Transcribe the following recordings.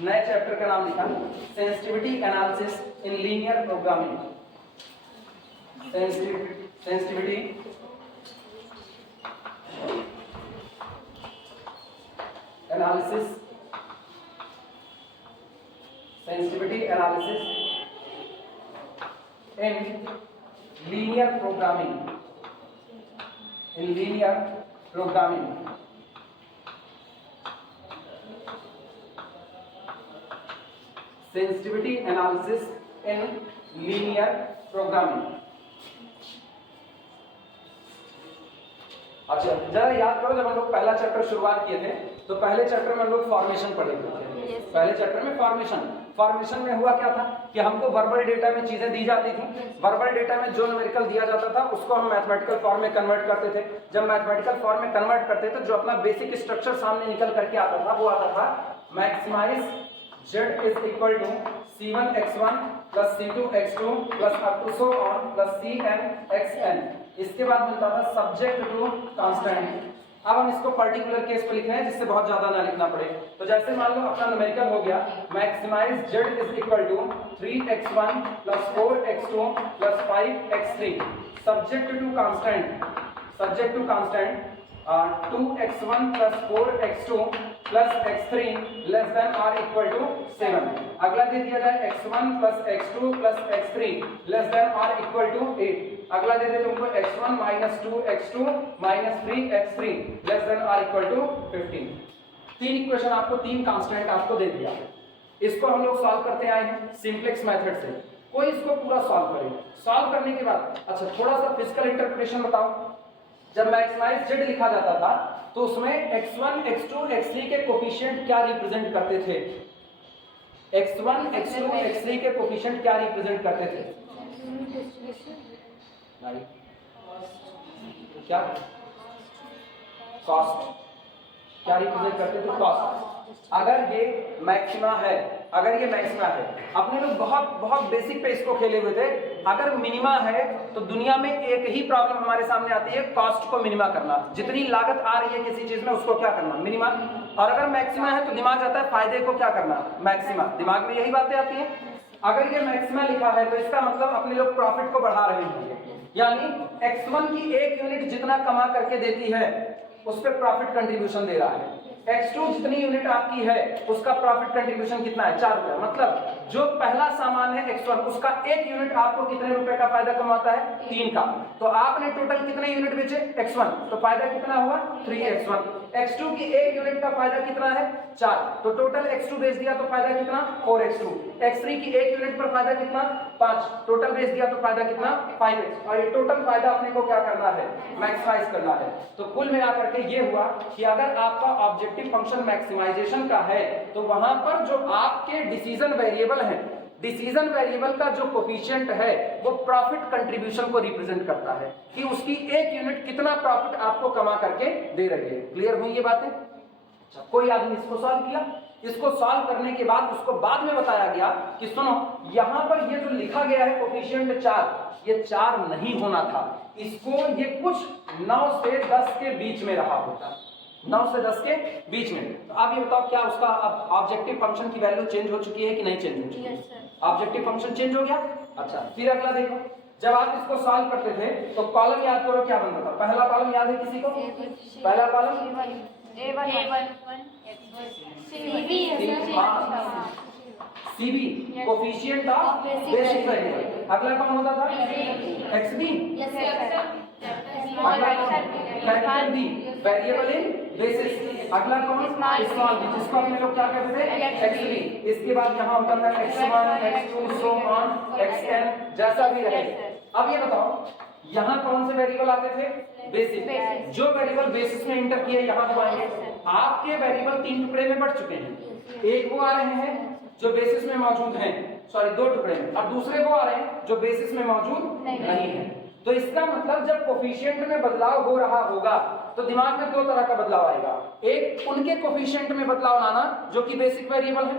नए चैप्टर का नाम लिखा sensitivity analysis in linear programming. Sensitivity analysis in linear programming. Sensitivity analysis in linear programming. अच्छा जरा याद करो, जब हम लोग पहला चैप्टर शुरुआत किए थे तो पहले चैप्टर में हम लोग फॉर्मेशन पढ़े थे। पहले चैप्टर में फॉर्मेशन में हुआ क्या था कि हमको वर्बल डेटा में चीजें दी जाती थी। वर्बल डेटा में जो न्यूमेरिकल दिया जाता था उसको हम मैथमेटिकल फॉर्म में कन्वर्ट करते थे। जब मैथमेटिकल फॉर्म में कन्वर्ट करते थे जो अपना बेसिक स्ट्रक्चर सामने निकल करके आता था वो आता था maximise z is equal to c1x1 plus c2x2 plus up to so on plus cnxn। इसके बाद मिलता था सब्जेक्ट टू कांस्टेंट। अब हम इसको पर्टिकुलर केस पे लिख रहे हैं जिससे बहुत ज्यादा ना लिखना पड़े। तो जैसे मान लो अपना न्यूमेरिकल हो गया maximise z is equal to 3x1 plus 4x2 plus 5x3 subject to constant 2x1 plus 4x2 plus x3 less than or equal to 7। अगला दे दिया जाए x1 plus x2 plus x3 less than or equal to 8। अगला दे दे तुमको x1 minus 2x2 minus 3x3 less than or equal to 15। तीन equation आपको, तीन constant आपको दे दिया। इसको हम लोग सॉल्व करते आए हैं सिंप्लेक्स मेथड से। कोई इसको पूरा सॉल्व करे। सॉल्व करने के बाद अच्छा थोड़ा सा फिजिकल इंटरप्रिटेशन बताओ। जब मैक्सिमाइज z लिखा जाता था तो उसमें x1 x2 x3 के कोफिशिएंट क्या रिप्रेजेंट करते थे? x1 x2 x3 के कोफिशिएंट क्या रिप्रेजेंट करते थे? क्या कॉस्ट क्या रिप्रेजेंट करते थे? कॉस्ट। अगर ये मैक्सिमा है, अपने लोग बहुत बेसिक पे इसको खेले हुए थे। अगर मिनिमा है तो दुनिया में एक ही प्रॉब्लम हमारे सामने आती है, कॉस्ट को मिनिमा करना। जितनी लागत आ रही है किसी चीज में उसको क्या करना? मिनिमा। और अगर मैक्सिमा है तो दिमाग आता है फायदे को क्या करना? मैक्सिमा। दिमाग में यही बातें आती हैं। अगर ये मैक्सिमा लिखा है तो इसका मतलब अपने लोग प्रॉफिट को बढ़ा रहे हैं, यानी x1 की एक यूनिट जितना कमा करके देती है उस पर प्रॉफिट कंट्रीब्यूशन दे रहा है। x2 जितनी यूनिट आपकी है उसका प्रॉफिट कंट्रीब्यूशन कितना है? 4 रुपए। मतलब जो पहला सामान है x1 उसका एक यूनिट आपको कितने रुपए का फायदा कमाता है? 3 का। तो आपने टोटल कितने यूनिट बेचे? x1, तो फायदा कितना हुआ? 3x1। x2 की एक यूनिट का फायदा कितना है? 4, तो टोटल x2 बेच दिया तो फायदा कितना? 4x2। x3 की एक यूनिट पर फायदा कितना? 5, टोटल बेच दिया तो फायदा कितना? 5x। और ये टोटल फायदा अपने को क्या करना है? मैक्सिमाइज करना है। तो कुल मिलाकर के ये हुआ कि अगर आपका ऑब्जेक्टिव फंक्शन मैक्सिमाइजेशन का है तो वहां पर जो आपके डिसीजन वेरिएबल हैं, डिसीजन वेरिएबल का जो कोफिशिएंट है वो प्रॉफिट कंट्रीब्यूशन को रिप्रेजेंट करता है कि उसकी एक यूनिट कितना प्रॉफिट आपको कमा करके दे रही है। क्लियर हुई ये बातें? अच्छा, कोई आदमी इसको सॉल्व किया। इसको सॉल्व करने के बाद उसको बाद में बताया गया कि सुनो यहां पर ये जो लिखा गया है कोफिशिएंट 4, ये 4 नहीं होना था। इसको ये कुछ 9 से 10 के बीच में रहा होता, 9 से 10 के बीच में। तो आप ये बताओ क्या उसका अब ऑब्जेक्टिव फंक्शन की वैल्यू चेंज हो चुकी है कि नहीं चेंज हो चुकी है? ऑब्जेक्टिव फंक्शन चेंज हो गया। अच्छा फिर अगला देखो, जब आप इसको सॉल्व करते थे तो कॉलम याद करो क्या बनता था? पहला कॉलम याद है किसी को? पहला column CB coefficient of basic variable. अगला कौन होता था? एक्सबी। अगला capital B variable in basis. अगला कौन? स्मॉल बी, जिसको अपने लोग क्या कहते थे? एक्सबी। इसके बाद यहाँ होता था x1 x2 so on xn, जैसा भी रहे। अब ये बताओ यहाँ कौन से वेरिएबल आते थे? बेसिस। जो वेरिएबल बेसिस में इंटर किए यहाँ तो आएंगे। आपके वेरिएबल 3 टुकड़े में बढ़ चुके हैं। एक वो आ रहे हैं जो बेसिस में मौजूद हैं, सॉरी 2 टुकड़े में, और दूसरे वो आ रहे हैं जो बेसिस में मौजूद नहीं है। तो इसका मतलब जब कोफिशिएंट में बदलाव हो रहा होगा तो दिमाग में 2 तरह का बदलाव आएगा। एक उनके कोफिशिएंट में बदलाव लाना जो कि बेसिक वेरिएबल है,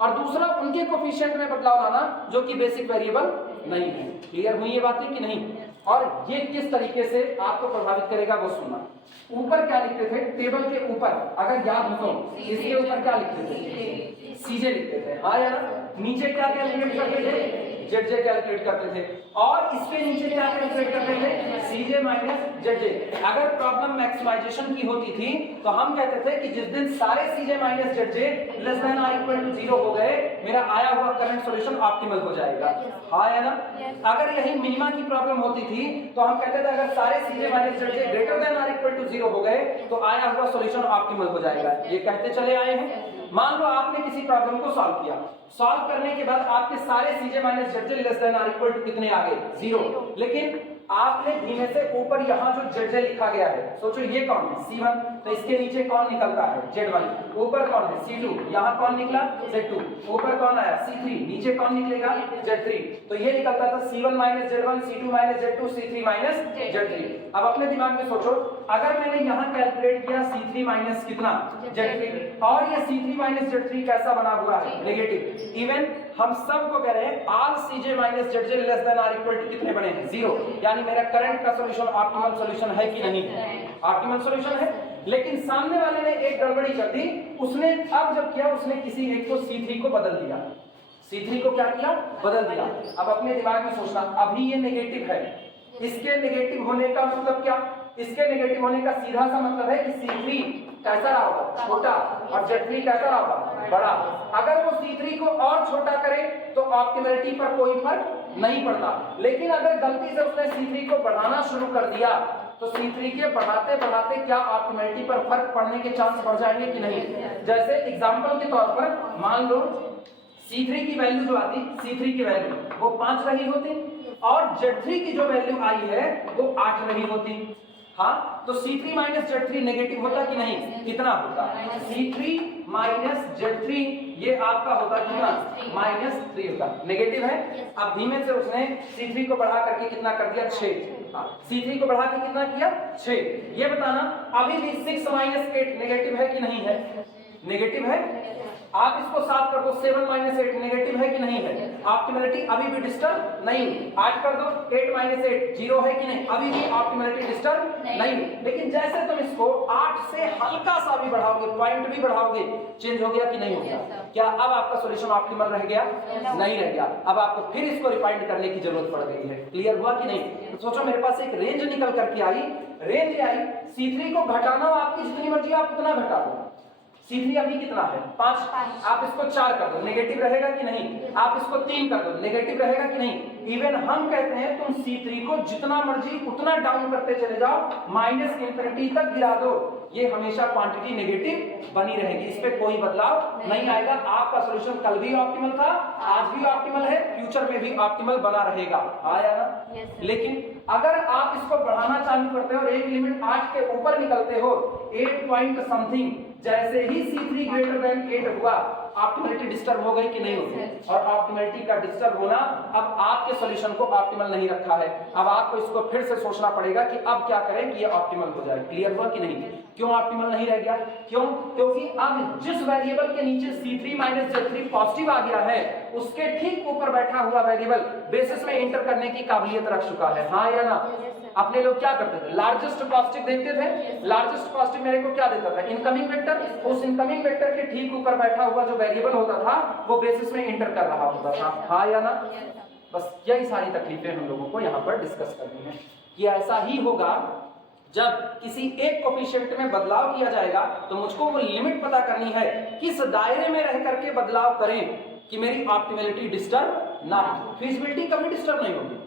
और दूसरा उनके कोफिशिएंट में बदलाव लाना जो कि बेसिक वेरिएबल नहीं है। क्लियर हुई ये बातें कि नहीं? और ये किस तरीके से आपको प्रभावित करेगा वो सुनना। ऊपर क्या लिखते थे टेबल के ऊपर, अगर याद हो तो इसके ऊपर क्या लिखते थे सीजे लिखते थे, हाँ या ना। नीचे क्या कैलकुलेट करते थे जेड कैलकुलेट करते थे, और इसके नीचे क्या कैलकुलेट करते थे सीजे माइनस जेड। अगर प्रॉब्लम मैक्सिमाइजेशन की होती थी तो हम कहते थे कि जिस दिन सारे CJ minus Z less than or equal to 0 हो गए, मेरा आया हुआ करंट सॉल्यूशन ऑप्टिमल हो जाएगा, हाँ या ना। अगर यही मिनिमा की प्रॉब्लम होती थी तो हम कहते थे अगर सारे CJ minus Z greater than or equal to 0 हो गए तो आया हुआ सॉल्यूशन ऑप्टिमल हो जाएगा। ये कहते चले आए हैं। मान लो आपने किसी प्रॉब्लम को सॉल्व किया, सॉल्व करने के बाद आपके सारे CJ minus Z less than or equal to कितने आ गए 0, लेकिन आपने धीमे से ऊपर यहाँ जो जेड लिखा गया है, सोचो ये कौन है C1, तो इसके नीचे कौन निकलता है Z1, ऊपर कौन है C2, यहाँ कौन निकला Z2, ऊपर कौन आया C3, नीचे कौन निकलेगा Z3, तो ये निकलता था C1 minus Z1, C2 minus Z2, C3 minus Z3। अब अपने दिमाग में सोचो, अगर मैंने यहाँ कैलकुलेट किया C3 माइनस कितना Z3, और ये C3 माइनस Z3 कैसा बना हुआ है नेगेटिव, इवन हम सबको कह रहे हैं all CJ minus ZJ less than or equal to कितने बने हैं 0, यानी मेरा करंट का सॉल्यूशन ऑप्टिमल सॉल्यूशन है कि नहीं, ऑप्टिमल सॉल्यूशन है। लेकिन सामने वाले ने एक गड़बड़ी कर दी, उसने अब जब किया उसने किसी एक को C3 को बदल दिया, C3 को क्या किया बदल दिया। अब अपने दिमाग में सोचना, अभी ये नेगेटिव है, इसके नेगेटिव होने का मतलब क्या, इसके नेगेटिव होने का सीधा सा मतलब है कि C3 कैसा रहा होगा छोटा और Z3 कैसा रहा होगा बड़ा। अगर वो C3 को और छोटा करे तो ऑप्टिमलिटी पर कोई फर्क नहीं पड़ता, लेकिन अगर गलती से उसने C3 को बढ़ाना शुरू कर दिया तो C3 के बढ़ाते बढ़ाते क्या ऑप्टिमलिटी पर फर्क पड़ने के चांस बढ़ जाएंगे कि नहीं। जैसे एग्जांपल के तौर पर मान लो C3 की वैल्यू जो आती, C3 की वैल्यू वो 5 रही होती और Z3 की जो वैल्यू आई है वो 8 रही होती, हाँ, तो C3 माइनस Z3 नेगेटिव होता कि नहीं, कितना होता C3 माइनस Z3, ये आपका होता कितना -3 होता, नेगेटिव है। अब धीमे से उसने C3 को बढ़ा करके कितना कर दिया 6, हाँ, C3 को बढ़ा के कितना किया 6। ये बताना अभी भी 6 माइनस 8 नेगेटिव है कि नहीं है, नेगेटिव है। आप इसको साफ कर दो, 7 माइनस 8 नेगेटिव है कि नहीं है, ऑप्टिमलिटी अभी भी डिस्टर्ब नहीं। 8 कर दो, 8 माइनस 8 0 है कि नहीं, अभी भी ऑप्टिमलिटी डिस्टर्ब नहीं। लेकिन जैसे तुम इसको 8 से हल्का सा भी बढ़ाओगे, पॉइंट भी बढ़ाओगे, चेंज हो गया कि नहीं हो गया, क्या अब आपका सॉल्यूशन ऑप्टिमल रह गया, नहीं रह गया। अब आपको फिर इसको रिफाइंड करने की जरूरत पड़ गई है। क्लियर हुआ कि नहीं। तो सोचो मेरे पास एक रेंज निकल करके आई, रेंज आई, C3 को घटाना हो आपकी जितनी मर्जी आप उतना घटा दो। C3 अभी कितना है 5, आप इसको 4 कर दो, नेगेटिव रहेगा कि नहीं, आप इसको 3 कर दो, नेगेटिव रहेगा कि नहीं। इवन हम कहते हैं तुम C3 को जितना मर्जी उतना डाउन करते चले जाओ, -∞ तक गिरा दो, ये हमेशा क्वांटिटी नेगेटिव बनी रहेगी, इस पे कोई बदलाव नहीं आएगा। आपका सॉल्यूशन कल भी ऑप्टिमल था, आज भी ऑप्टिमल है, फ्यूचर में भी ऑप्टिमल बना रहेगा, आया ना। लेकिन अगर आप इसको बढ़ाना चालू करते हो और एक लिमिट 8 के ऊपर निकलते हो, 8 पॉइंट समथिंग, जैसे ही C3 ग्रेटर देन 8 हुआ, ऑप्टिमलिटी डिस्टर्ब हो गई कि नहीं होगी। और ऑप्टिमलिटी का डिस्टर्ब होना अब आपके सॉल्यूशन को ऑप्टिमल नहीं रखा है। अब आपको इसको फिर से सोचना पड़ेगा कि अब क्या करें कि ये ऑप्टिमल हो जाए। क्लियर हुआ कि नहीं। क्यों ऑप्टिमल नहीं रह गया, क्यों, क्योंकि अब जिस वेरिएबल के नीचे C3 माइनस Z3 पॉजिटिव आ गया है, उसके ठीक ऊपर बैठा हुआ वेरिएबल बेसिस में इंटर करने की काबिलियत रख चुका है, हाँ या ना। अपने लोग क्या करते थे, लार्जेस्ट पॉजिटिव देखते थे, लार्जेस्ट पॉजिटिव मेरे को क्या देता था, इनकमिंग वेक्टर, उस इनकमिंग वेक्टर के ठीक ऊपर बैठा हुआ जो वेरिएबल होता था वो बेसिस में इंटर कर रहा होता था, हाँ या ना। बस यही सारी तकलीफें हम लोगों को यहाँ पर डिस्कस करनी है कि ऐसा ही होगा जब किसी एक कोफिशिएंट में बदलाव किया जाएगा तो मुझको वो लिमिट पता करनी है किस दायरे में रह करके बदलाव करें कि मेरी ऑप्टिमलिटी डिस्टर्ब ना हो। फिजिबिलिटी कभी डिस्टर्ब नहीं होगी।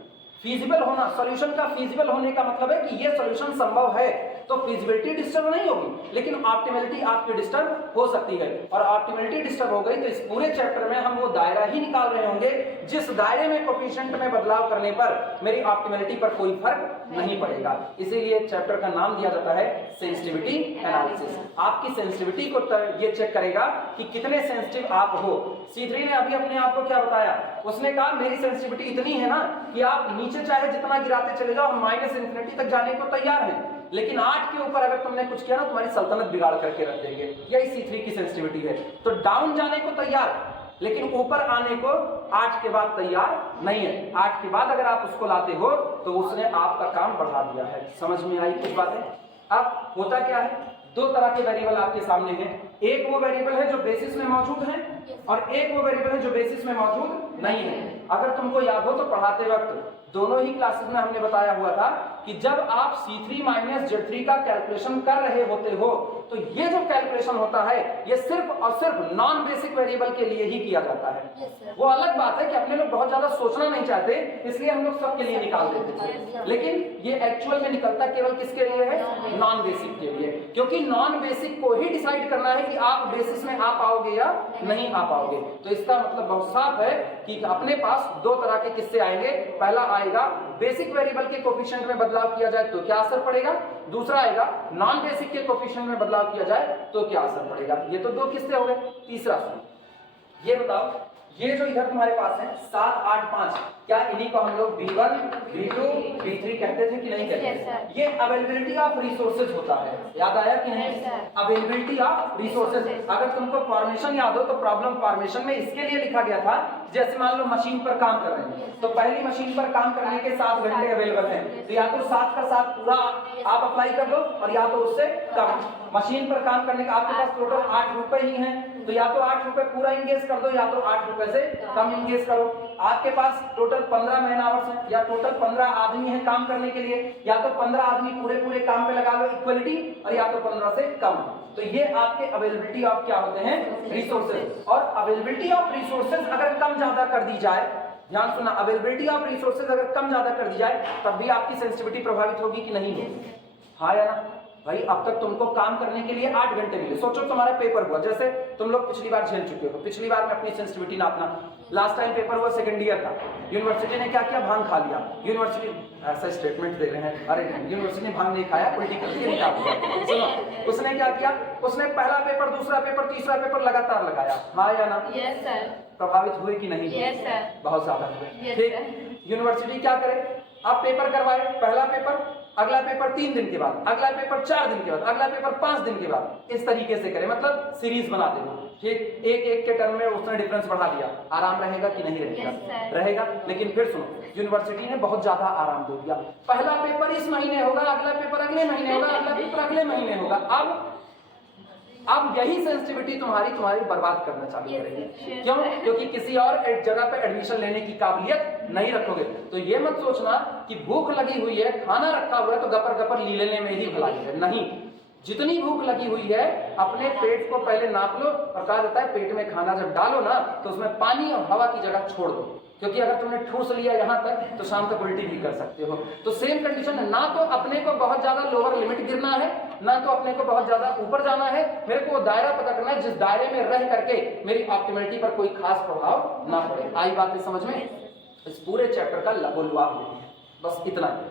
फीजिबल होना, सॉल्यूशन का फीजिबल होने का मतलब है कि ये सॉल्यूशन संभव है, तो फिजिबिलिटी डिस्टर्ब नहीं होगी, लेकिन ऑप्टिमलिटी आपकी डिस्टर्ब हो सकती है। और ऑप्टिमलिटी डिस्टर्ब हो गई तो इस पूरे चैप्टर में हम वो दायरा ही निकाल रहे होंगे जिस दायरे में कोफिशिएंट में बदलाव करने पर मेरी ऑप्टिमलिटी पर कोई फर्क नहीं पड़ेगा। इसीलिए चैप्टर का नाम दिया जाता है सेंसिटिविटी एनालिसिस। आपकी सेंसिटिविटी को ये चेक करेगा कि कितने सेंसिटिव आप हो। C3 ने अभी अपने आप को क्या बताया, उसने कहा मेरी सेंसिटिविटी इतनी है ना कि आप नीचे चाहे जितना गिराते चले जाओ, हम -∞ तक जाने को तैयार हैं, लेकिन 8 के ऊपर अगर तुमने कुछ किया ना तुम्हारी सल्तनत बिगाड़ करके रख देंगे। यही C3 की सेंसिटिविटी है। तो डाउन जाने को तैयार, लेकिन ऊपर आने को 8 के बाद तैयार नहीं है। 8 के बाद अगर आप उसको लाते हो तो उसने आपका काम बढ़ा दिया है। समझ में आई कुछ बातें? अब होता क्या है, दो तरह के वेरिएबल आपके सामने हैं। एक वो वेरिएबल है जो बेसिस में मौजूद है और एक वो वेरिएबल है जो बेसिस में मौजूद नहीं है। अगर तुमको याद हो तो पढ़ाते वक्त दोनों ही क्लासेस में हमने बताया हुआ था कि जब आप C3 - Z3 का कैलकुलेशन कर रहे होते हो तो ये जो कैलकुलेशन होता है ये सिर्फ और सिर्फ नॉन बेसिक वेरिएबल के लिए ही किया जाता है। वो अलग बात है कि अपने लोग बहुत ज्यादा सोचना नहीं चाहते, इसलिए हम लोग सबके लिए निकाल देते थे, लेकिन ये एक्चुअल में निकलता केवल किसके लिए है? नॉन बेसिक के लिए, क्योंकि नॉन बेसिक को ही डिसाइड करना है कि आप बेसिस में आ पाओगे या नहीं आ पाओगे। तो इसका मतलब बहुत साफ है कि अपने पास दो तरह के किस्से आएंगे। पहला आएगा बेसिक वेरिएबल के कोफिशिएंट में बदलाव किया जाए तो क्या असर पड़ेगा, दूसरा आएगा नॉन बेसिक के कोफिशिएंट में बदलाव किया जाए तो क्या असर पड़ेगा। ये तो दो किस्से हो गए। तीसरा ये बताओ, ये जो इधर तुम्हारे पास है 7, 8, 5, क्या इन्हीं को हम लोग B1, B2, B3 कहते थे कि नहीं कहते थे? ये अवेलेबिलिटी ऑफ रिसोर्सेज होता है, याद आया कि नहीं? Availability of resources. अगर तुमको फॉर्मेशन याद हो तो प्रॉब्लम फॉर्मेशन में इसके लिए लिखा गया था, जैसे मान लो मशीन पर काम कर रहे हैं तो पहली मशीन पर काम करने के 7 घंटे अवेलेबल हैं, तो या तो 7 का 7 पूरा आप अप्लाई कर लो और या तो उससे कम। मशीन पर काम करने का आपके पास टोटल 8 रुपए ही हैं, तो या तो 8 रुपए पूरा इंगेज कर दो या तो 8 रुपए से कम इंगेज करो। आपके पास टोटल 15 मैन आवर्स हैं या टोटल 15 आदमी हैं काम करने के लिए, या तो 15 आदमी पूरे काम पे लगा लो इक्वलिटी, और या तो 15 से कम। तो ये आपके अवेलेबिलिटी ऑफ क्या होते हैं? रिसोर्सेज। और अवेलेबिलिटी ऑफ रिसोर्सेज अगर कम ज्यादा कर दी जाए, ध्यान सुना, अवेलेबिलिटी ऑफ रिसोर्सेज अगर कम ज्यादा कर दी जाए तब भी आपकी सेंसिटिविटी प्रभावित होगी कि नहीं होगी? हाँ या ना भाई? अब तक तुमको काम करने के लिए 8 घंटे मिले, सोचो तुम्हारा पेपर हुआ, जैसे तुम लोग पिछली बार झेल चुके हो, पिछली बार में अपनी सेंसिटिविटी नापना। लास्ट टाइम पेपर हुआ सेकंड ईयर का, यूनिवर्सिटी ने क्या किया? भांग खा लिया। यूनिवर्सिटी ऐसा स्टेटमेंट दे रहे हैं, अरे यूनिवर्सिटी ने भांग नहीं खाया, उल्टी कर दी, निकाल। सुनो, उसने क्या किया? उसने पहला पेपर, दूसरा पेपर, तीसरा पेपर लगातार लगाया। हाँ या ना? Yes sir. प्रभावित हुए कि नहीं? Yes sir. बहुत ज्यादा हुए। ठीक, यूनिवर्सिटी क्या करे? अब पेपर करवाए, पहला पेपर, अगला पेपर 3 दिन के बाद, अगला पेपर 4 दिन के बाद, अगला पेपर 5 दिन के बाद, इस तरीके से करे, मतलब सीरीज बना देना। ठीक, एक के टर्म में उसने डिफरेंस बढ़ा दिया। आराम रहेगा कि नहीं रहेगा? रहेगा। लेकिन फिर सुनो, यूनिवर्सिटी ने बहुत ज्यादा आराम दे दिया। पहला पेपर इस महीने होगा, अगला पेपर अगले महीने होगा, अगला पेपर अगले महीने होगा। अब यही सेंसिटिविटी तुम्हारी बर्बाद करना चालू करेगी। क्यों? क्योंकि किसी और जगह पे एडमिशन लेने की काबिलियत नहीं रखोगे। तो ये मत सोचना कि भूख लगी हुई है, खाना रखा हुआ है तो गपर ली लेने में ही भलाई है। नहीं, जितनी भूख लगी हुई है अपने पेट को पहले नाप लो, और कहा जाता है पेट में खाना जब डालो ना तो उसमें पानी और हवा की जगह छोड़ दो, क्योंकि अगर तुमने ठूस लिया यहाँ तक तो शाम तक उल्टी भी कर सकते हो। तो सेम कंडीशन है, ना तो अपने को बहुत ज्यादा लोअर लिमिट गिरना है, ना तो अपने को बहुत ज्यादा ऊपर जाना है। मेरे को दायरा पता करना है जिस दायरे में रह करके मेरी ऑप्टिमलिटी पर कोई खास प्रभाव ना पड़े। आई बात समझ में? इस पूरे चैप्टर का लबोलुआब लेते हैं, बस इतना ही।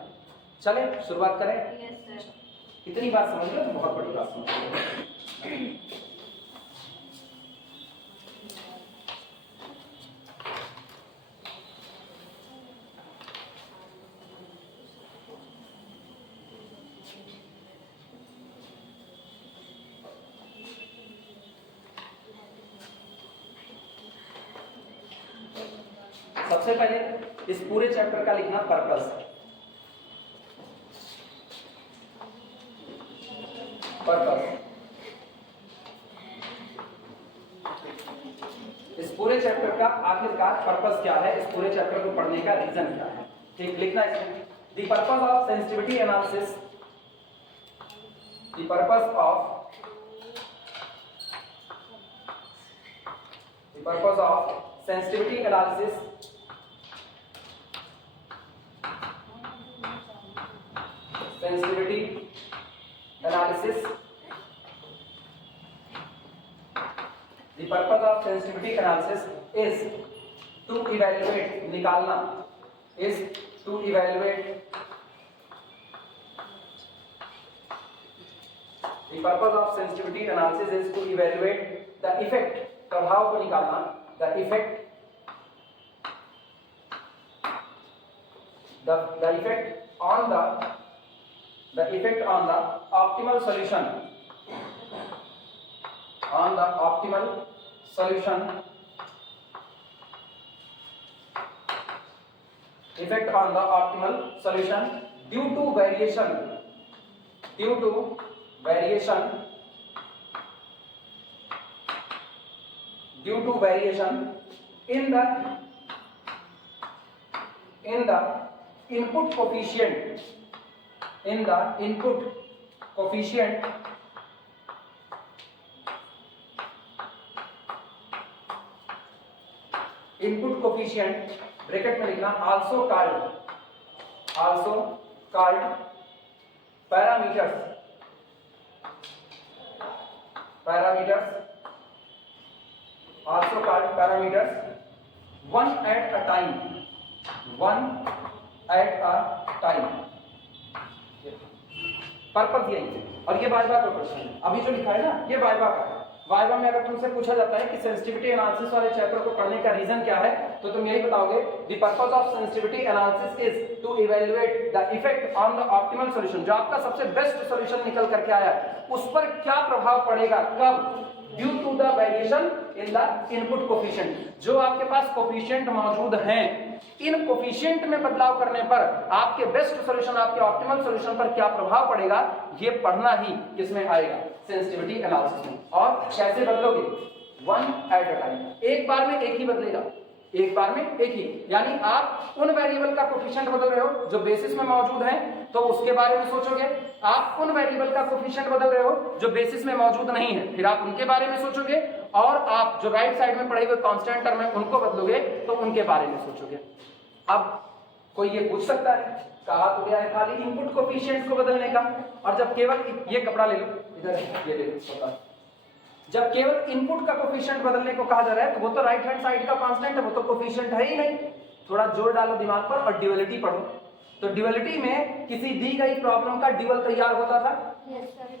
चले शुरुआत करें। इतनी बात समझ लो तो बहुत बड़ी बात समझ लो। सबसे पहले इस पूरे चैप्टर का लिखना पर्पस। इस पूरे चैप्टर का आखिरकार पर्पस क्या है, इस पूरे चैप्टर को पढ़ने का रीजन क्या है। ठीक, लिखना इसमें the purpose of sensitivity analysis, the purpose of sensitivity analysis the purpose of sensitivity analysis is to evaluate, निकालना, is to evaluate, the purpose of sensitivity analysis is to evaluate the effect, प्रभाव को निकालना, the effect on the optimal solution, effect on the optimal solution due to variation in the input coefficient bracket में लिखना also called parameters one at a time purpose यही है। और ये viva का क्वेश्चन है, अभी जो लिखा है ना ये वाइवा का है। वाइवा में अगर तुमसे पूछा जाता है कि सेंसिटिविटी एनालिसिस वाले चैप्टर को पढ़ने का रीजन क्या है, तो तुम यही बताओगे the purpose of sensitivity analysis is to evaluate the effect on the optimal solution. जो आपका सबसे बेस्ट सॉल्यूशन निकल करके आया है उस पर क्या प्रभाव पड़ेगा, कब, due to the variation in the input coefficient. जो आपके पास कोफिशिएंट मौजूद हैं, इन कोफिशिएंट में बदलाव करने पर आपके बेस्ट सॉल्यूशन, आपके ऑप्टिमल सॉल्यूशन पर क्या प्रभाव पड़ेगा, ये पढ़ना ही किसमें आएगा, सेंसिटिविटी एनालिसिस में। और कैसे बदलोगे, वन एट अ टाइम, एक बार में एक ही बदलेगा, एक बार में एक ही। यानी आप उन वेरिएबल का कोफिशिएंट बदल रहे हो जो बेसिस में मौजूद हैं, तो उसके बारे में सोचोगे। आप उन वेरिएबल का कोफिशिएंट बदल रहे हो जो बेसिस में मौजूद नहीं है, फिर आप उनके बारे में सोचोगे। और आप जो राइट साइड में पढ़े हुए कांस्टेंट टर्म है उनको बदलोगे तो उनके बारे में सोचोगे। अब कोई ये पूछ सकता है, कहा तो गया है खाली इनपुट कोफिशिएंट को बदलने का, और जब केवल ये कपड़ा ले लो इधर, ये ले लो, जब केवल इनपुट का कोफिशिएंट बदलने को कहा जा रहा है तो वो तो राइट हैंड साइड का कांस्टेंट है, वो तो कोफिशिएंट है ही नहीं। थोड़ा जोर डालो दिमाग पर और ड्यूअलिटी पढ़ो। तो ड्यूअलिटी में किसी दी गई प्रॉब्लम का ड्यूअल तैयार होता था,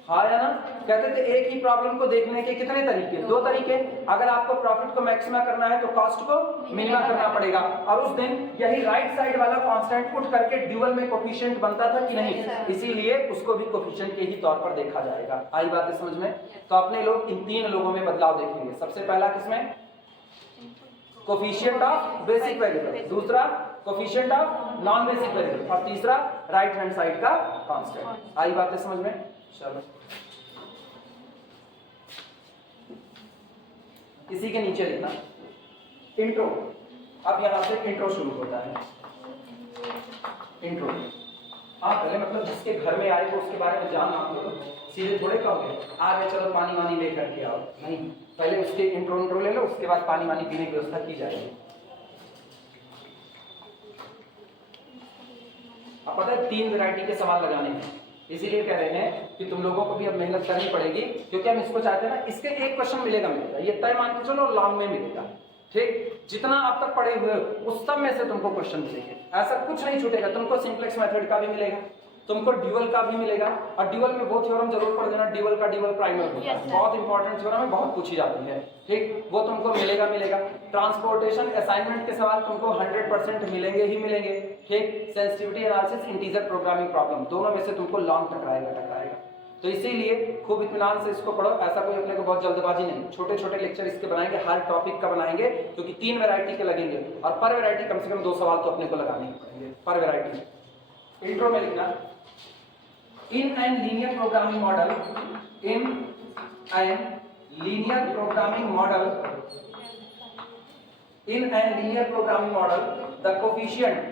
हाँ या ना। कहते थे एक ही प्रॉब्लम को देखने के कितने तरीके, दो तरीके। अगर आपको प्रॉफिट को मैक्सिमा करना है तो कॉस्ट को मिनिमा करना पड़ेगा। और उस दिन यही राइट साइड वाला कांस्टेंट पुट करके ड्यूअल में कोफिशिएंट बनता था कि नहीं, इसीलिए उसको भी कोफिशिएंट के ही तौर पर देखा जाएगा। आई बात है समझ में। तो अपने लोग इन तीन लोगों में बदलाव देखेंगे। सबसे पहला किसमें, कोफिशिएंट ऑफ बेसिक वेरिएबल, दूसरा coefficient of non basic variable, और तीसरा राइट हैंड साइड का कांस्टेंट। आई बात है समझ में। चलो इसी के नीचे लिखना इंट्रो। अब यहां से इंट्रो शुरू होता है। इंट्रो, हाँ पहले मतलब जिसके घर में आए वो उसके बारे में जान ना लो, सीधे थोड़े कहोगे आ गए चलो पानी वानी लेकर के आओ, नहीं, पहले उसके इंट्रो ले लो, उसके बाद पानी वानी पीने की व्यवस्था की जाएगी। अब पता है 3 वैरायटी के सवाल लगाने हैं, इसीलिए कह रहे हैं कि तुम लोगों को भी अब मेहनत करनी पड़ेगी, क्योंकि हम इसको चाहते हैं ना, इसके एक क्वेश्चन मिलेगा, ये तय मान के चलो लॉन्ग में मिलेगा। ठीक, जितना आप तक पढ़े हुए उस सब में से तुमको क्वेश्चन मिलेंगे, ऐसा कुछ नहीं छूटेगा। तुमको सिंप्लेक्स मेथड का भी मिलेगा, तुमको ड्यूअल का भी मिलेगा, और ड्यूअल में वो थ्योरम जरूर पढ़ लेना, ड्यूअल का ड्यूअल प्राइमर होता है, बहुत इंपॉर्टेंट थ्योरम है, बहुत पूछी जाती है। ठीक, वो तुमको मिलेगा। ट्रांसपोर्टेशन असाइनमेंट के सवाल तुमको 100% मिलेंगे ही मिलेंगे। ठीक, sensitivity analysis, integer programming problem, दोनों में से तुमको लॉन्ग टकराएगा। तो इसीलिए खूब इत्मीनान से इसको पढ़ो। ऐसा कोई अपने को बहुत जल्दबाजी नहीं, छोटे छोटे लेक्चर इसके बनाएंगे, हर टॉपिक का बनाएंगे, क्योंकि 3 वैरायटी के लगेंगे, और पर वैरायटी कम से कम 2 सवाल तो अपने को लगाने ही पड़ेंगे पर वैरायटी। इंट्रो में लिखना इन an linear programming model, in an linear programming model, in an linear programming model the coefficient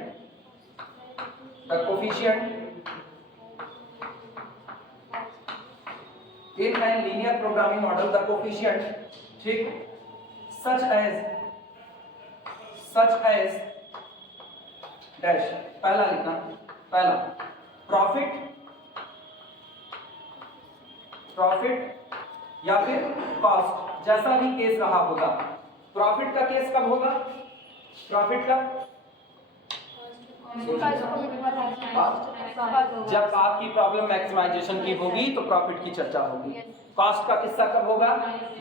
in a linear programming model the coefficient, ठीक, such as dash, पहला लिखना, पहला प्रॉफिट या फिर कॉस्ट, जैसा भी केस रहा होगा। प्रॉफिट का केस कब होगा, प्रॉफिट का जब आपकी प्रॉब्लम मैक्सिमाइजेशन की होगी तो प्रॉफिट की चर्चा होगी। कॉस्ट का किस्सा कब होगा,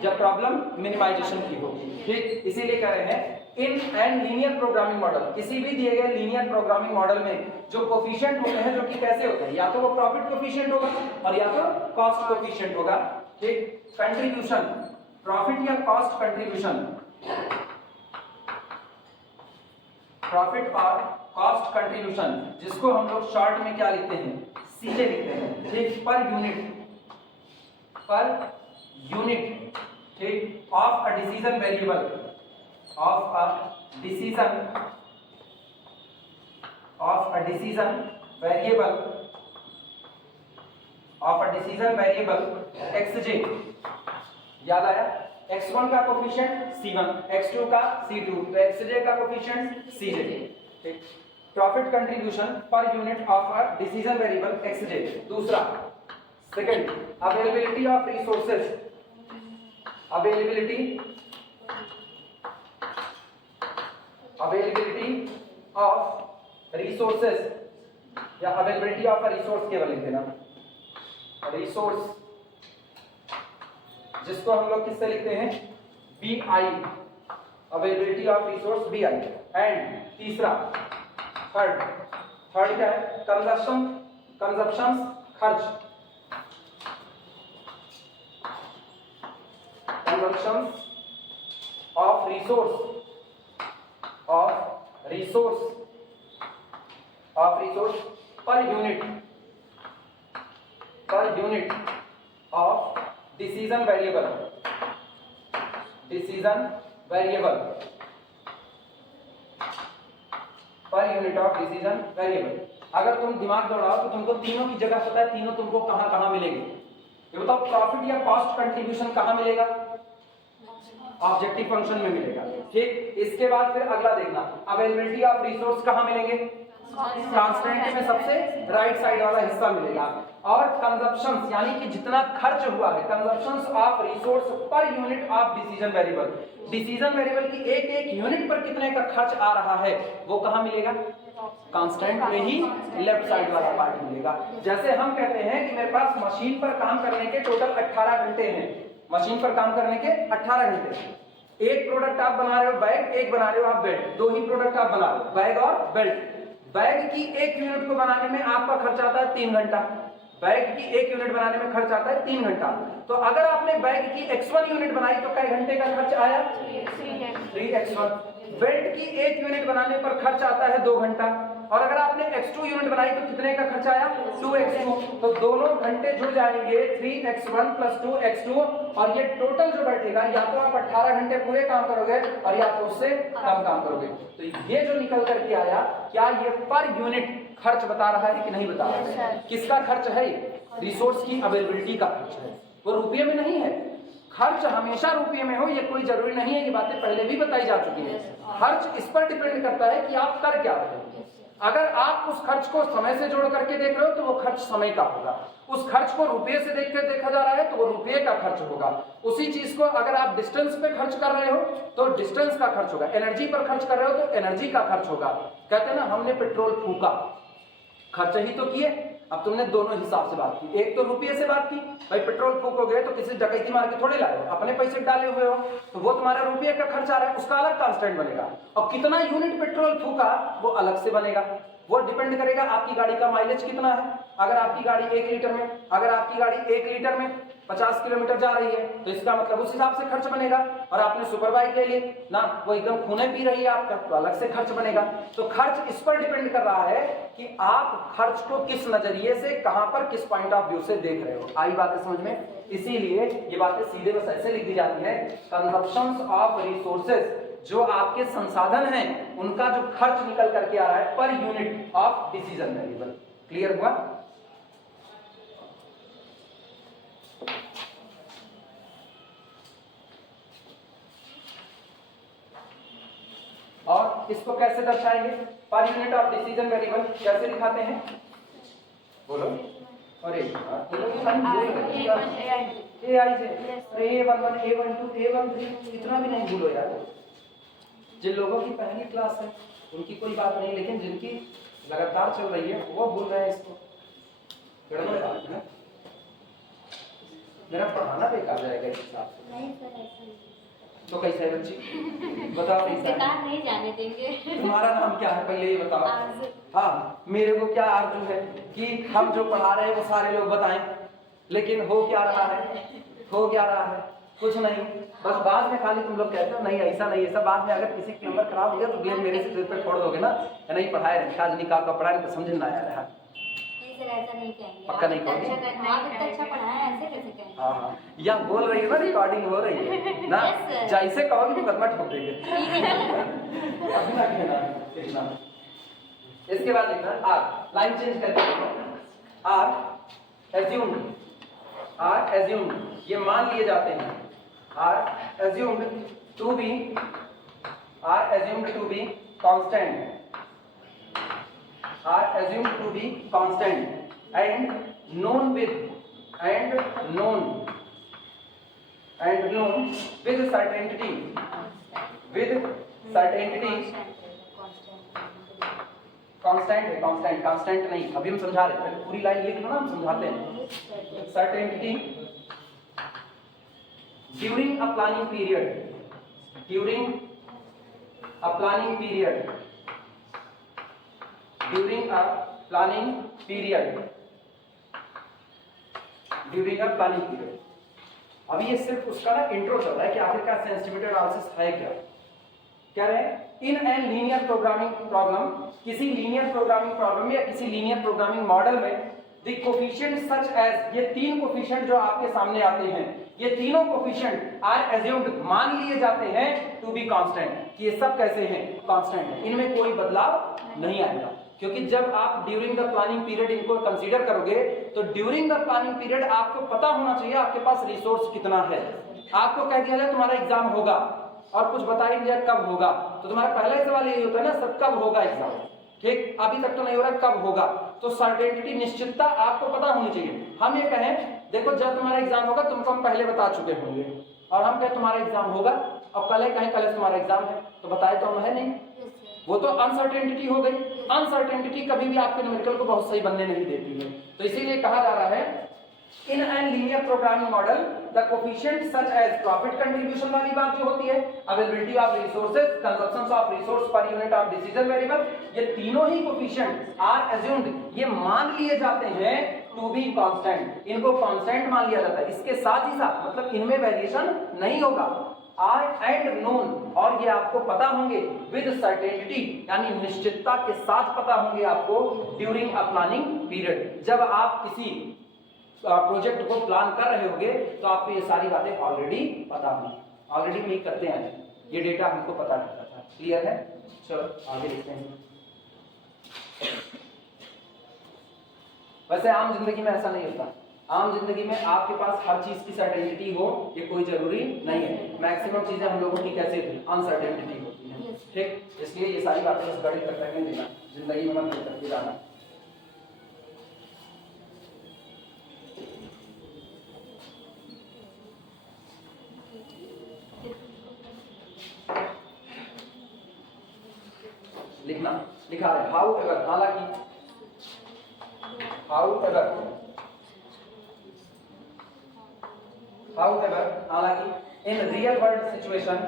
जब प्रॉब्लम मिनिमाइजेशन की होगी। ठीक, इसीलिए कह रहे हैं in and linear programming model, किसी भी दिए गए लीनियर प्रोग्रामिंग मॉडल में जो कोफिशिएंट होते हैं, जो कि कैसे होते हैं, या तो वो प्रॉफिट कोफिशिएंट होगा और या तो कॉस्ट कोफिशिएंट होगा। ठीक, कंट्रीब्यूशन, प्रॉफिट या कॉस्ट कंट्रीब्यूशन, प्रॉफिट और कॉस्ट कंट्रीब्यूशन, जिसको हम लोग शॉर्ट में क्या लिखते हैं, सीधे लिखते हैं, ठीक, पर यूनिट, ठीक, of a decision variable, of a decision variable xj, याद आया, x1 का कोफिशिएंट c1, x2 का c2, तो xj का कोफिशिएंट cj, ठीक। प्रॉफिट कंट्रीब्यूशन पर unit of a decision variable xj। दूसरा, second, availability of resources, availability of resources या अवेलेबिलिटी ऑफ अ रिसोर्स केवल लिख देना, रिसोर्स, जिसको हम लोग किससे लिखते हैं, BI, availability of resource BI। And तीसरा, थर्ड क्या है, कंजप्शन खर्च, consumption of resource per unit of decision variable, पर यूनिट ऑफ डिसीजन वेरिएबल। अगर तुम दिमाग दौड़ाओ तो तुमको तीनों की जगह पता है, तीनों तुमको कहां मिलेंगे, ये बताओ, प्रॉफिट या कॉस्ट कंट्रीब्यूशन कहां मिलेगा, ऑब्जेक्टिव फंक्शन में मिलेगा, ठीक। इसके बाद फिर अगला देखना, अवेलेबिलिटी ऑफ रिसोर्स कहां मिलेंगे, कांस्टेंट में सबसे राइट साइड वाला हिस्सा मिलेगा। और कंजप्शन यानी कि जितना खर्च हुआ है, consumption of resource per unit of decision variable, decision variable की एक यूनिट पर कितने का खर्च आ रहा है वो कहां मिलेगा, कांस्टेंट में ही लेफ्ट साइड वाला पार्ट मिलेगा। जैसे हम कहते हैं कि मेरे पास मशीन पर काम करने के टोटल 18 घंटे हैं, मशीन पर काम करने के 18 घंटे, एक प्रोडक्ट आप बना रहे हो बैग, एक बना रहे हो आप बेल्ट, दो ही प्रोडक्ट आप बना रहे हो, बैग और बेल्ट। बैग की एक यूनिट को बनाने में आपका खर्च आता है 3 घंटा, बैग की एक यूनिट बनाने में खर्च आता है 3 घंटा। तो अगर आपने बैग की x1 यूनिट बनाई तो कै घंटे का खर्च आया, 3x1। बेल्ट की एक यूनिट बनाने पर खर्च आता है 2 घंटा, और अगर आपने x2 यूनिट बनाई तो कितने का खर्च आया, 2x2। तो दोनों घंटे जुड़ जाएंगे 3x1 + 2x2, और ये टोटल जो बैठेगा, या तो आप 18 घंटे पूरे काम करोगे और या तो उससे कम काम करोगे। तो ये जो निकल करके आया, क्या ये पर यूनिट खर्च बता रहा है कि नहीं बता रहा है, किसका खर्च है, रिसोर्स की अवेलेबिलिटी का खर्च है, वो रुपये में नहीं है। खर्च हमेशा रुपये में हो ये कोई जरूरी नहीं है, ये बातें पहले भी बताई जा चुकी है। खर्च इस पर डिपेंड करता है कि आप कर क्या रहे हो। अगर आप उस खर्च को समय से जोड़ करके देख रहे हो तो वो खर्च समय का होगा, उस खर्च को रुपये से देख कर देखा जा रहा है तो वो रुपये का खर्च होगा। उसी चीज को अगर आप डिस्टेंस पे खर्च कर रहे हो तो डिस्टेंस का खर्च होगा, एनर्जी पर खर्च कर रहे हो तो एनर्जी का खर्च होगा। कहते हैं ना, हमने पेट्रोल फूका, खर्च ही तो किए। अब तुमने दोनों हिसाब से बात की, एक तो रुपये से बात की, भाई पेट्रोल फूकोगे तो किसी डकैती मार के थोड़े लाए हो, अपने पैसे डाले हुए हो, तो वो तुम्हारा रुपये का खर्च आ रहा है, उसका अलग कांस्टेंट बनेगा। और कितना यूनिट पेट्रोल फूका वो अलग से बनेगा, वो डिपेंड करेगा आपकी गाड़ी का माइलेज कितना है। अगर आपकी गाड़ी 1 लीटर में, अगर आपकी गाड़ी 1 लीटर में 50 किलोमीटर जा रही है तो इसका मतलब उस हिसाब से खर्च बनेगा। और आपने सुपर बाइक ले ली ना, वो एकदम खूने पी रही है आपका, तो अलग से खर्च बनेगा। तो खर्च इस पर डिपेंड कर रहा है कि आप खर्च को किस नजरिए से, कहां पर, किस पॉइंट ऑफ व्यू से देख रहे हो। आई बातें समझ में? इसीलिए ये बातें सीधे बस ऐसे लिख दी जाती है, कंजप्शन ऑफ रिसोर्सेज, जो आपके संसाधन हैं उनका जो खर्च निकल करके आ रहा है पर unit of decision variable. Clear हुआ? और इसको कैसे दर्शाएंगे, पर यूनिट ऑफ डिसीजन वेरिएबल कैसे दिखाते हैं, बोलो। अरे AI से A11 A12 A13 इतना भी नहीं भूलो यार। जिन लोगों की पहली क्लास है उनकी कोई बात नहीं, लेकिन जिनकी लगातार चल रही है वो भूल रहे हैं इसको। गड़बड़ बात है, मेरा पढ़ाना बेकार जाएगा इस हिसाब से। तो कैसे है बच्ची, बताओ कैसा है? नहीं जाने देंगे। तुम्हारा नाम क्या है पहले ये बताओ। हाँ, मेरे को क्या आरज़ू है कि हम जो पढ़ा रहे हैं वो सारे लोग बताएं, लेकिन हो क्या रहा है, हो क्या रहा है, कुछ नहीं, बस बाद में खाली तुम लोग कहते हो नहीं ऐसा नहीं ऐसा, बाद में अगर किसी के नंबर खराब हो गया तो ब्लेम मेरे से सिर पे छोड़ दोगे ना, नहीं पढ़ाया आज निकाल का पढ़ा नहीं तो समझ ना आया रहा। ऐसा नहीं कहेंगे, पक्का नहीं कहोगे? अच्छा पढ़ाया है, ऐसे कैसे कहेंगे? हाँ, या बोल रही है ना, रिकॉर्डिंग हो रही है ना, जैसे कहोगे तो मुकदमा ठोक देंगे। अभी ना कहना। इसके बाद लिखना आर, लाइन चेंज करके आर एज्यूम्ड, ये मान लिए जाते हैं, are assumed to be constant, are assumed to be constant and known with certainty, constant नहीं, अभी हम समझा रहे हैं, पूरी लाइन लिख लो ना, हम समझाते हैं। certainty during a planning period, during a planning period, अभी ये सिर्फ उसका ना इंट्रो चल रहा है कि आखिरकार सेंसिटिविटी एनालिसिस है क्या। क्या रहे, इन एन लीनियर प्रोग्रामिंग प्रॉब्लम, किसी लीनियर प्रोग्रामिंग प्रॉब्लम या किसी लीनियर प्रोग्रामिंग मॉडल में द कोफिशिएंट सच एज, ये तीन कोफिशिएंट जो आपके सामने आते हैं, ये तीनों कोफिशिएंट आर एज्यूम्ड, मान लिए जाते हैं टू बी कांस्टेंट, कि ये सब कैसे हैं, कांस्टेंट है, इनमें कोई बदलाव नहीं आएगा। क्योंकि जब आप ड्यूरिंग द प्लानिंग पीरियड इनको कंसीडर करोगे तो ड्यूरिंग द प्लानिंग पीरियड आपको पता होना चाहिए आपके पास रिसोर्स कितना है। आपको कह दिया जाए तुम्हारा एग्जाम होगा और कुछ बता ही दिया कब होगा, तो तुम्हारा पहला सवाल यही होता है ना सर, कब होगा एग्जाम, ठीक, अभी तक तो नहीं हो रहा, कब होगा, तो सर्टेनिटी, निश्चितता आपको पता होनी चाहिए। हम ये कहें देखो जब तुम्हारा एग्जाम होगा तुमको हम पहले बता चुके होंगे, और हम कहें तुम्हारा एग्जाम होगा और कल कहें कल तुम्हारा एग्जाम है, तो बताए तो हम है नहीं, वो तो अनसर्टेनिटी हो गई। अनसर्टेनिटी कभी भी आपके न्यूमेरिकल को बहुत सही बनने नहीं देती है, तो इसीलिए कहा जा रहा है in an linear programming model the coefficient such as profit contribution वाली बात जो होती है, availability of resources, consumption of resource per unit of decision variable, ये तीनों ही कोफिशिएंट आर एज्यूम्ड, ये मान लिए जाते हैं टू बी कांस्टेंट, इनको कांस्टेंट मान लिया जाता है। इसके साथ ही साथ मतलब इनमें वेरिएशन नहीं होगा, आर एंड नोन, और ये आपको पता होंगे विद सर्टेनिटी, यानी निश्चितता के साथ पता होंगे आपको ड्यूरिंग अ प्लानिंग पीरियड। जब आप किसी प्रोजेक्ट को प्लान कर रहे होंगे तो आपको ये सारी बातें ऑलरेडी पता होंगी, ऑलरेडी भी करते हैं, ये डेटा हमको पता रहता था। क्लियर है? चलो आगे देखते हैं। वैसे आम जिंदगी में ऐसा नहीं होता, आम जिंदगी में आपके पास हर चीज की सर्टेनिटी हो ये कोई जरूरी नहीं है। मैक्सिमम चीजें हम लोगों की कैसे थी, अनसर्टेनिटी होती है, ठीक, इसलिए ये सारी बातें बस गणित तक रहने देना, जिंदगी में मत करते जाना। लिखना लिखा है हाउ एवर, हालांकि, हालांकि in real world situation,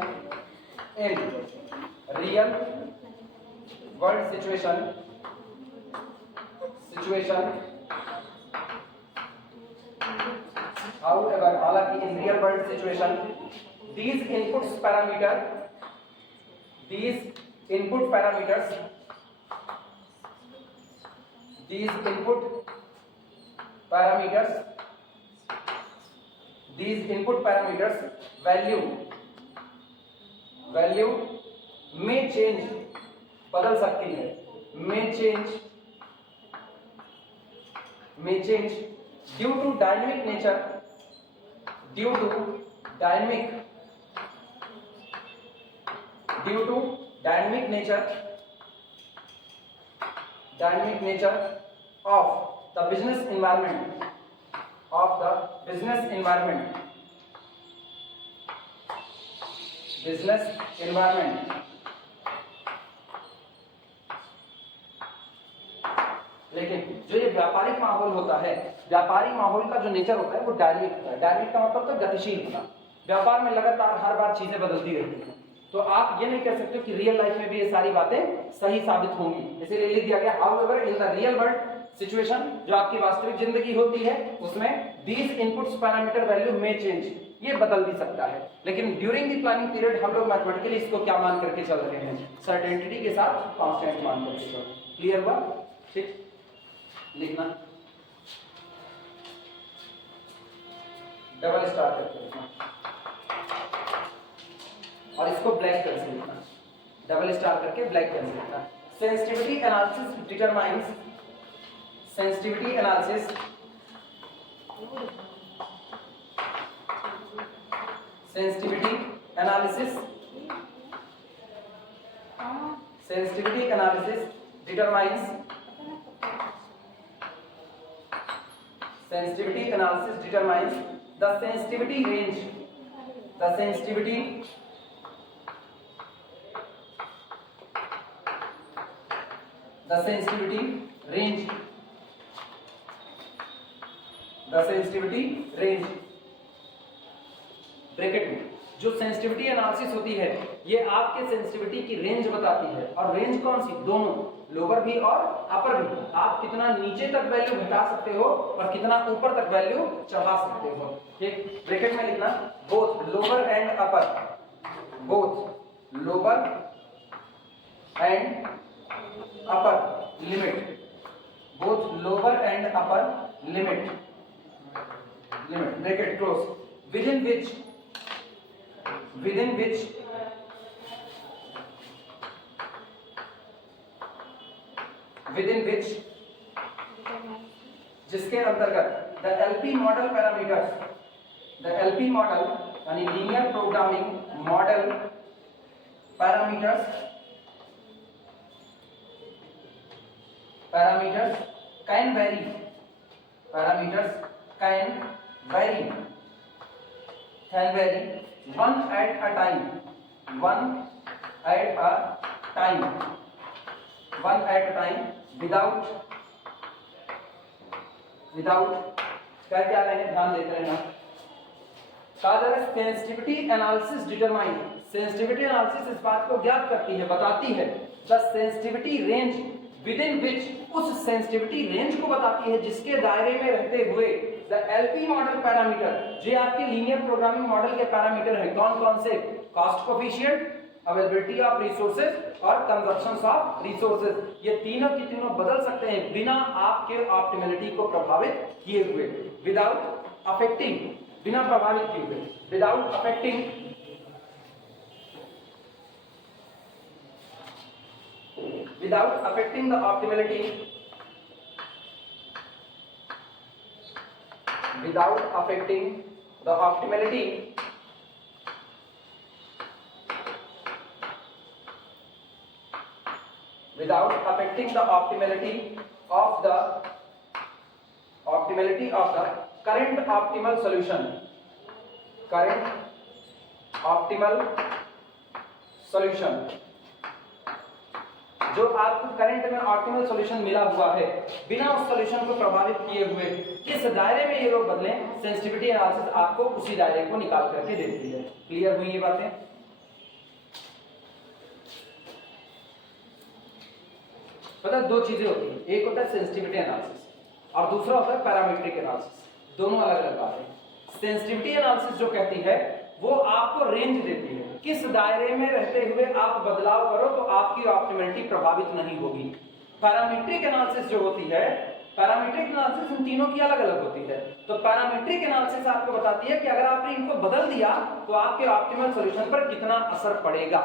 however, हालांकि in real world situation, these input parameters value may change, बदल सकती है, may change due to dynamic nature of the business environment, लेकिन जो ये व्यापारिक माहौल होता है, व्यापारिक माहौल का जो नेचर होता है वो डायनेमिक होता है। डायनेमिक का मतलब तो गतिशील होना, व्यापार में लगातार हर बार चीजें बदलती रहती हैं, तो आप ये नहीं कह सकते कि रियल लाइफ में भी ये सारी बातें सही साबित होंगी, इसीलिए लिख दिया गया however in the real world situation, जो आपकी वास्तविक जिंदगी होती है उसमें these inputs parameter value may change, ये बदल भी सकता है, लेकिन ड्यूरिंग द प्लानिंग पीरियड हम लोग मैथमेटिकली इसको क्या मान करके चल रहे हैं, सर्टेनिटी के साथ कांस्टेंट मान करके चल। क्लियर हुआ? ठीक, लिखना डबल स्टार करके लिखना और इसको ब्लैक पेन से लिखना, डबल स्टार करके ब्लैक पेन से लिखना। Sensitivity analysis determines, sensitivity analysis sensitivity analysis determines the sensitivity range, the sensitivity range bracket में जो सेंसिटिविटी एनालिसिस होती है ये आपके सेंसिटिविटी की रेंज बताती है, और रेंज कौन सी, दोनों लोअर भी और अपर भी। आप कितना नीचे तक वैल्यू घटा सकते हो और कितना ऊपर तक वैल्यू चढ़ा सकते हो। ठीक, ब्रैकेट में लिखना both lower and upper, both lower and upper limit, both lower and upper limit, bracket close, within which जिसके अंतर्गत the LP model parameters, the LP model यानी linear programming model parameters can vary, parameters can vary one at a time, without क्या क्या रहे हैं, ध्यान देते रहना। कहा जा रहा है sensitivity analysis determine, sensitivity analysis इस बात को ज्ञात करती है, बताती है the sensitivity range within which, उस सेंसिटिविटी रेंज को बताती है जिसके दायरे में रहते हुए द एलपी मॉडल पैरामीटर, जो आपके लीनियर प्रोग्रामिंग मॉडल के पैरामीटर है, कौन कौन से, cost coefficient, availability of resources और कंजप्शन ऑफ रिसोर्सेज, ये तीनों की तीनों बदल सकते हैं बिना आपके ऑप्टिमलिटी को प्रभावित किए हुए, विदाउट अफेक्टिंग, बिना प्रभावित किए हुए, without affecting the optimality, without affecting the optimality of the current optimal solution, जो आपको करंट में ऑप्टिमल सॉल्यूशन मिला हुआ है, बिना उस सॉल्यूशन को प्रभावित किए हुए किस दायरे में ये लोग बदलें, सेंसिटिविटी एनालिसिस आपको उसी दायरे को निकाल करके देती है। क्लियर हुई ये बातें? पता दो चीजें होती हैं, एक होता है सेंसिटिविटी एनालिसिस और दूसरा होता है पैरामीट्रिक एनालिसिस, दोनों अलग अलग बातें। सेंसिटिविटी एनालिसिस जो कहती है वो आपको रेंज देती है, किस दायरे में रहते हुए आप बदलाव करो तो आपकी ऑप्टिमलिटी प्रभावित नहीं होगी। पैरामीट्रिक एनालिसिस जो होती है, पैरामीट्रिक एनालिसिस इन तीनों की अलग अलग होती है। तो पैरामीट्रिक एनालिसिस आपको बताती है कि अगर आपने इनको बदल दिया तो आपके ऑप्टिमल सॉल्यूशन पर कितना असर पड़ेगा।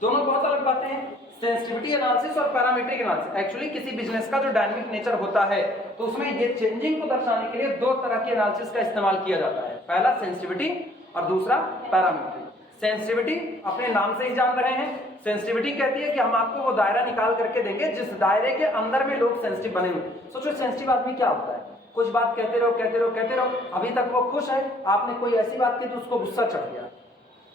दोनों बहुत अलग बातें हैं, सेंसिटिविटी एनालिसिस और पैरामीट्रिक एनालिसिस। एक्चुअली किसी बिजनेस का जो डायनामिक नेचर होता है तो उसमें ये चेंजिंग को दर्शाने के लिए दो तरह के एनालिसिस का इस्तेमाल किया जाता है, पहला सेंसिटिविटी और दूसरा पैरामीट्रिक। सेंसिटिविटी अपने नाम से ही जान रहे हैं, सेंसिटिविटी कहती है कि हम आपको वो दायरा निकाल करके देंगे जिस दायरे के अंदर में लोग सेंसिटिव बने हुए। सोचो सेंसिटिव आदमी क्या होता है, कुछ बात कहते रहो, अभी तक वो खुश है, आपने कोई ऐसी बात की तो उसको गुस्सा चढ़ गया,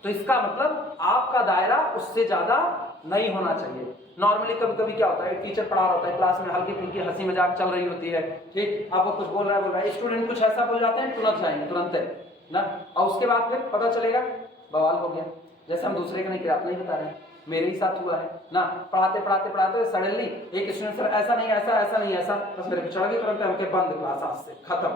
तो इसका मतलब आपका दायरा उससे ज्यादा नहीं होना चाहिए। नॉर्मली कभी कभी क्या होता है, टीचर पढ़ा रहा होता है, क्लास में हल्की फुल्की हंसी मजाक चल रही होती है, ठीक, अब वो कुछ बोल रहा है, स्टूडेंट कुछ ऐसा बोल जाते हैं, तुरंत जाएंगे तुरंत ना, और उसके बाद फिर पता चलेगा बवाल हो गया। जैसे हम दूसरे का नहीं किया, आप नहीं बता रहे हैं, मेरे ही साथ हुआ है ना, पढ़ाते सडनली एक स्टूडेंट सर ऐसा नहीं ऐसा, बस मेरे पे चढ़ गई, तुरंत हमके बंद, क्लास आज से खत्म,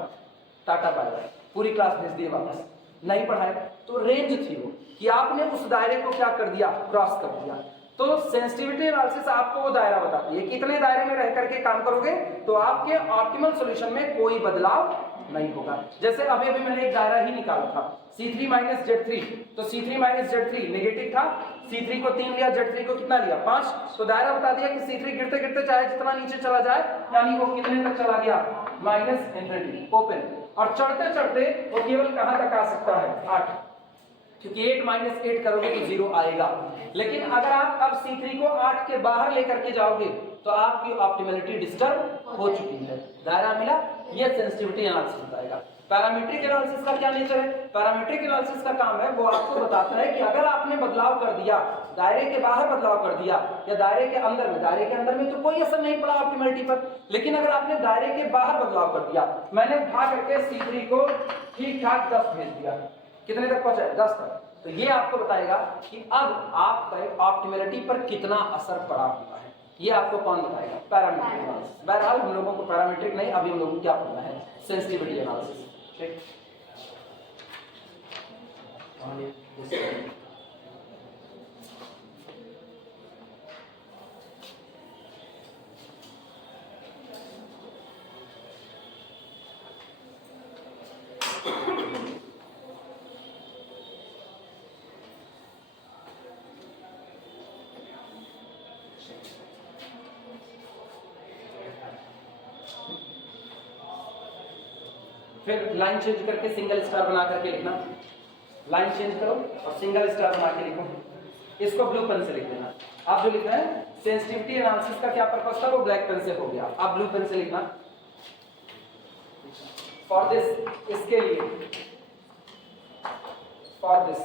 टाटा बाय बाय, पूरी क्लास भेज दिए वापस, नहीं पढ़ाए। तो रेंज थी वो कि आपने उस दायरे को क्या कर दिया, क्रॉस कर दिया। तो सेंसिटिविटी एनालिसिस आपको वो दायरा बताती है कि इतने दायरे में रह करके काम करोगे तो आपके ऑप्टिमल सॉल्यूशन में कोई बदलाव नहीं होगा। जैसे अभी अभी मैंने एक दायरा ही निकाला था C3 - Z3, तो C3 - Z3 नेगेटिव था, C3 को 3 लिया, Z3 को कितना लिया 5, तो दायरा बता दिया कि C3 गिरते गिरते चाहे जितना नीचे चला जाए, यानी वो कितने तक चला गया, -∞, ओपन, और चढ़ते चढ़ते वो केवल कहां तक आ सकता है, 8, क्योंकि 8 - 8 करोगे तो 0 आएगा। लेकिन अगर आप अब C3 को 8 के बाहर लेकर के जाओगे तो आपकी ऑप्टिमलिटी डिस्टर्ब हो चुकी है। दायरा मिला, ये सेंसिटिविटी एनालिसिस बताएगा। पैरामीट्रिक एनालिसिस का क्या नेचर है? पैरामीट्रिक एनालिसिस का काम है, वो आपको बताता है कि अगर आपने बदलाव कर दिया, दायरे के बाहर बदलाव कर दिया या दायरे के अंदर में, दायरे के अंदर में तो कोई असर नहीं पड़ा ऑप्टिमलिटी पर, लेकिन अगर आपने दायरे के बाहर बदलाव कर दिया, मैंने उठा करके C3 को ठीक ठाक 10 भेज दिया, कितने तक पहुंचा, 10 तक, तो ये आपको बताएगा कि अब आपका ऑप्टिमलिटी पर कितना असर पड़ा हुआ है। ये आपको कौन बताएगा? Parametric analysis. बहरहाल हम लोगों को पैरामीट्रिक नहीं, अभी हम लोगों को क्या पढ़ना है, सेंसिटिविटी एनालिसिस। ठीक, फिर लाइन चेंज करके सिंगल स्टार बना करके लिखना, लाइन चेंज करो और सिंगल स्टार बना के लिखो। इसको ब्लू पेन से लिख देना। आप जो लिख रहे हैं सेंसिटिविटी एनालिसिस का क्या पर्पस था, वो ब्लैक पेन से हो गया, आप ब्लू पेन से लिखना। फॉर दिस, इसके लिए, फॉर दिस,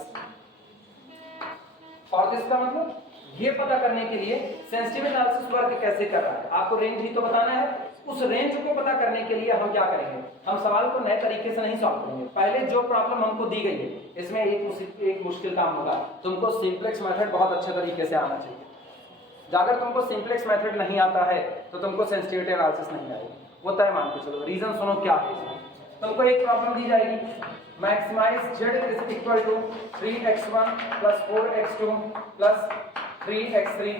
फॉर दिस का मतलब ये पता करने के लिए सेंसिटिव एनालिसिस वर्क कैसे कर रहा है, आपको रेंज ही तो बताना है। उस रेंज को पता करने के लिए हम क्या करेंगे, हम सवाल को नए तरीके से नहीं सॉल्व करेंगे। पहले जो प्रॉब्लम हमको दी गई है इसमें एक मुश्किल काम होगा, तुमको सिंप्लेक्स मेथड बहुत अच्छे तरीके से आना चाहिए। अगर तुमको सिंप्लेक्स मेथड नहीं आता है तो तुमको सेंसिटिविटी एनालिसिस नहीं आएगी, वो तय मान के चलो। रीजन सुनो क्या है। तुमको एक प्रॉब्लम दी जाएगी, maximise z is equal to 3x1 + 4x2 + 3x3,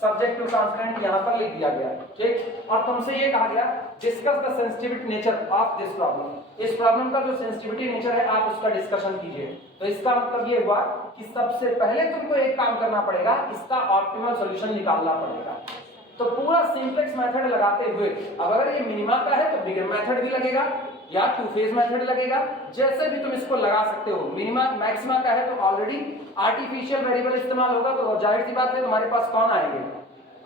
subject to constant यहां पर लिख दिया गया है, ठीक। और तुमसे ये कहा गया discuss the sensitivity nature of this problem. इस प्रॉब्लम का जो सेंसिटिविटी नेचर है आप उसका डिस्कशन कीजिए। तो इसका मतलब ये हुआ कि सबसे पहले तुमको एक काम करना पड़ेगा, इसका ऑप्टिमल सॉल्यूशन निकालना पड़ेगा। तो पूरा सिंप्लेक्स मेथड लगाते हुए, अब अगर ये मिनिमा का है तो बिगर मेथड भी लगेगा या टू फेज मेथड लगेगा, जैसे भी तुम इसको लगा सकते हो। मिनिमा मैक्सिमा का है तो ऑलरेडी आर्टिफिशियल वेरिएबल इस्तेमाल होगा, तो जाहिर सी बात है तुम्हारे पास कौन आएंगे,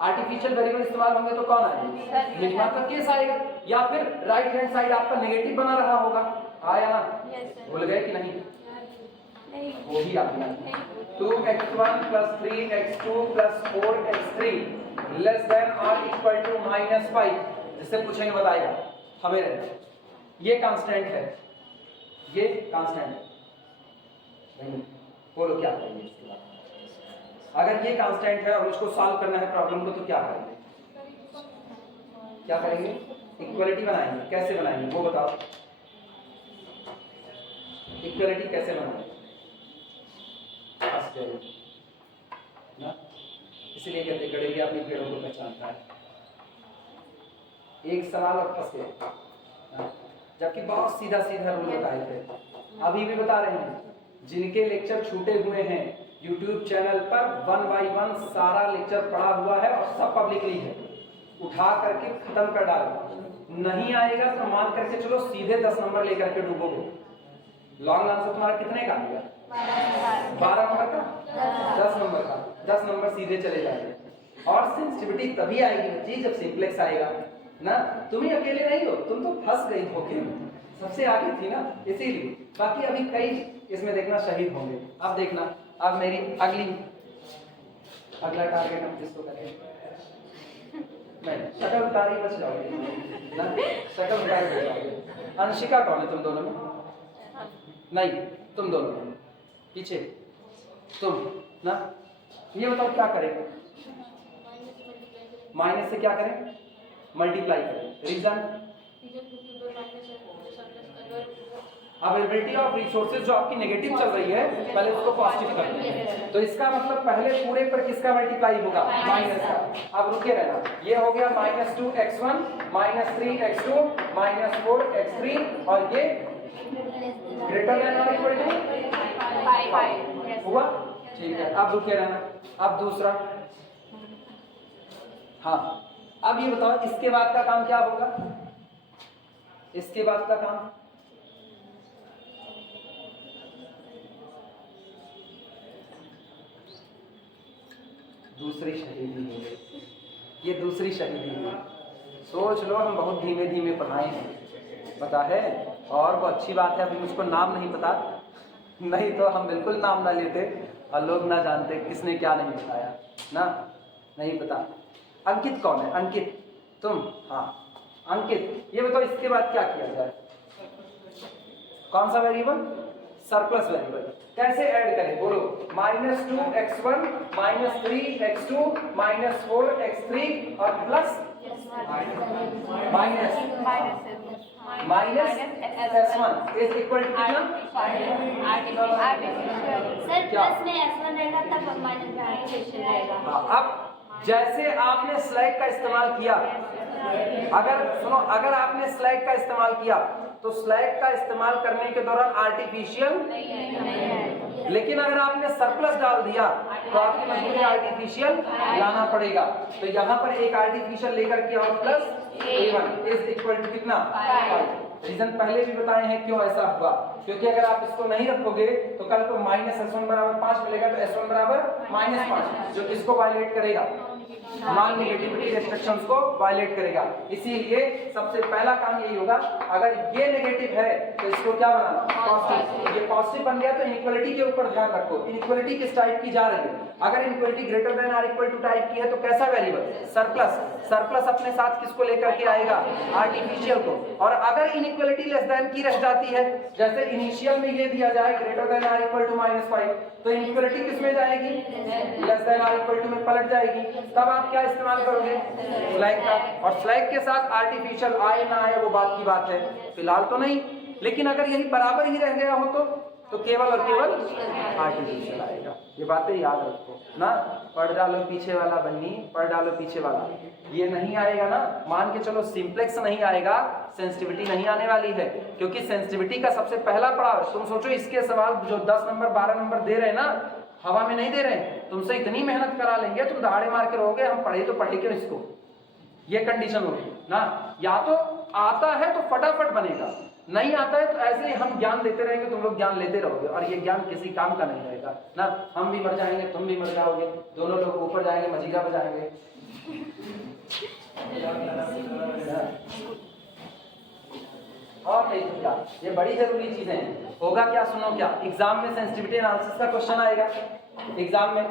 आर्टिफिशियल वेरिएबल इस्तेमाल होंगे तो कौन आएंगे, मिनिमा का केस आएगा। या फिर राइट हैंड साइड आपका नेगेटिव बना रहा होगा, आया ना, भूल गए कि नहीं, वो भी आ गया। 2x1 + 3x2 + 4x3 less than और इक्वल टू -5, जिससे पूछेंगे बताएगा हमें रहना। ये कांस्टेंट है, ये कांस्टेंट नहीं, बोलो क्या करेंगे इसके बाद। अगर ये कांस्टेंट है और उसको सॉल्व करना है प्रॉब्लम को, तो क्या करेंगे, क्या करेंगे, इक्वलिटी बनाएंगे। कैसे बनाएंगे वो बताओ, इक्वलिटी कैसे बनाएंगे ना, इसीलिए कहते गड़ेरिया अपनी पेड़ों को पहचानता है। एक सवाल और फंस गए, जबकि बहुत सीधा सीधा रूल बताए थे। अभी भी बता रहे हैं, जिनके लेक्चर छूटे हुए हैं YouTube चैनल पर 1 बाय 1 सारा लेक्चर पड़ा हुआ है और सब पब्लिकली है, उठा करके खत्म कर डालो। नहीं आएगा तो मान करके चलो सीधे 10 नंबर लेकर के डूबोगे। लॉन्ग आंसर तुम्हारा कितने का आएगा, 12 नंबर का, 10 नंबर का, 10 नंबर सीधे चले जाएंगे। और सेंसिटिविटी तभी आएगी बच्ची जब सिंप्लेक्स आएगा ना। तुम ही अकेले नहीं हो, तुम तो फंस गई हो, क्यों, सबसे आगे थी ना, इसीलिए। बाकी अभी कई इसमें देखना शहीद होंगे। अब देखना, अब मेरी अगला टारगेट हम किसको करेंगे, नहीं शक्ल उतारी बच जाओगे ना, शक्ल उतारी बच जाओगे। अंशिका कौन है तुम दोनों में, नहीं तुम दोनों में, पीछे तुम ना, ये बताओ क्या करेंगे, माइनस से क्या करें, मल्टीप्लाई करें। रीजन अवेलेबिलिटी ऑफ रिसोर्सेज जो आपकी नेगेटिव चल रही है पहले उसको पॉजिटिव करते हैं, तो इसका मतलब पहले पूरे पर किसका मल्टीप्लाई होगा, माइनस का। अब रुके रहना, ये हो गया -2x1 -3x2 -4x3 और ये ग्रेटर देन और इक्वल टू 5 हुआ, ठीक है। अब रुके रहना, अब दूसरा, हाँ अब ये बताओ इसके बाद का काम क्या होगा, इसके बाद का काम दूसरी शहीदी है, ये दूसरी शहीदी है। सोच लो हम बहुत धीमे धीमे पढ़ाए हैं, पता है, और वो अच्छी बात है अभी मुझको नाम नहीं पता, नहीं तो हम बिल्कुल नाम ना लेते और लोग ना जानते किसने क्या नहीं बताया ना, नहीं पता। अंकित कौन है, अंकित तुम, हाँ अंकित ये बताओ इसके बाद क्या किया जाए, कौन सा वेरिएबल, सरप्लस वेरिएबल, कैसे ऐड करें बोलो, -2x1 -3x2 -4x3 और plus -s1 is equal to कितना, सर प्लस में s1 रहेगा तब माइनस में आर्टिफिशियल रहेगा। हाँ, अब जैसे आपने स्लैग का इस्तेमाल किया, अगर सुनो, अगर आपने स्लैग का इस्तेमाल किया तो स्लैग का इस्तेमाल करने के दौरान आर्टिफिशियल, लेकिन अगर आपने सरप्लस डाल दिया तो आपकी मजबूरी आर्टिफिशियल लाना पड़ेगा। तो यहाँ पर एक आर्टिफिशियल लेकर के और plus a1 is equal to कितना, 5। रीजन पहले भी बताए हैं क्यों ऐसा हुआ, क्योंकि अगर आप इसको नहीं रखोगे तो कल को -s1 बराबर 5 मिलेगा, तो s1 बराबर -5 जो इसको वायलेट करेगा, नॉन नेगेटिविटी रेस्ट्रिक्शंस को वायलेट करेगा। इसीलिए सबसे पहला काम यही होगा, अगर ये नेगेटिव है तो इसको क्या बनाना, पॉजिटिव। ये पॉजिटिव बन गया तो इनइक्वालिटी के ऊपर ध्यान रखो, इनइक्वालिटी किस टाइप की जा रही है, अगर इनइक्वालिटी ग्रेटर देन और इक्वल टू टाइप की है तो कैसा वेरिएबल, सरप्लस। सरप्लस अपने साथ किसको लेकर के आएगा, आर्टिफिशियल को। और अगर इनइक्वालिटी लेस देन की रह जाती है, जैसे इनिशियल में ये दिया जाए ग्रेटर देन और इक्वल टू -5, तो इनइक्वालिटी किस में जाएगी, लेस देन और इक्वल टू में पलट जाएगी। तब आप क्या इस्तेमाल करोगे, स्लैग का, और स्लैग के साथ आर्टिफिशियल आए ना आए वो बात की बात है, फिलहाल तो नहीं, लेकिन अगर यही बराबर ही रह गया हो तो केवल और केवल आर्टिफिशियल आएगा। ये बातें याद रखो ना, पढ़ डालो पीछे वाला बन्नी, पढ़ डालो पीछे वाला, ये नहीं आएगा ना, मान के चलो सिंप्लेक्स नहीं आएगा, सेंसिटिविटी नहीं आने वाली है, क्योंकि सेंसिटिविटी का सबसे पहला पड़ाव, तुम सोचो इसके सवाल जो 10 नंबर 12 नंबर दे रहे हैं ना, हवा में नहीं दे रहे हैं, तुमसे इतनी मेहनत करा लेंगे, तुम दहाड़े मार के रहोगे हम पढ़े तो पढ़े क्यों इसको, ये कंडीशन होगी ना। या तो आता है तो फटाफट बनेगा, नहीं आता है तो ऐसे ही हम ज्ञान देते रहेंगे, तुम लोग ज्ञान लेते रहोगे और ये ज्ञान किसी काम का नहीं रहेगा ना। हम भी मर जाएंगे, तुम भी मर जाओगे, दोनों लोग ऊपर जाएंगे, मजीरा बजाएंगे। और नहीं तो क्या, ये बड़ी जरूरी चीजें हैं। होगा क्या, सुनो क्या, एग्जाम में सेंसिटिविटी एनालिसिस का क्वेश्चन आएगा एग्जाम में,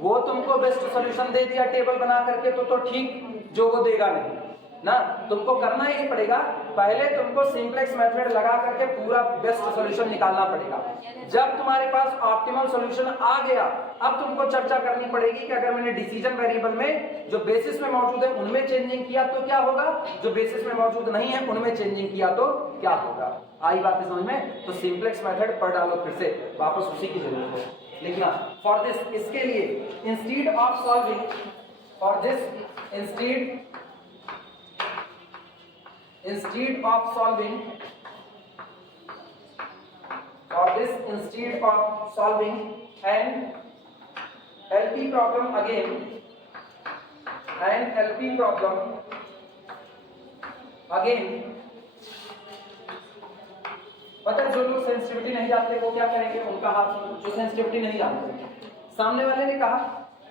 वो तुमको बेस्ट सॉल्यूशन दे दिया टेबल बना करके तो ठीक, जो वो देगा नहीं ना, तुमको करना ही पड़ेगा, पहले तुमको सिंप्लेक्स मेथड लगा करके पूरा बेस्ट सॉल्यूशन निकालना पड़ेगा। जब तुम्हारे पास ऑप्टिमल सॉल्यूशन आ गया, अब तुमको चर्चा करनी पड़ेगी कि अगर मैंने डिसीजन वेरिएबल में जो बेसिस में मौजूद है उनमें चेंजिंग किया तो क्या होगा, जो बेसिस में मौजूद नहीं है उनमें चेंजिंग किया तो क्या होगा। आई बातें समझ में, तो सिंप्लेक्स मेथड पढ़ डालो फिर से, वापस उसी की जरूरत है। लिखना फॉर दिस, इसके लिए instead of solving, for this instead of solving an LP problem again, पता है जो लोग सेंसिटिविटी नहीं जानते वो क्या करेंगे, उनका हाथ, जो सेंसिटिविटी नहीं जानते, सामने वाले ने कहा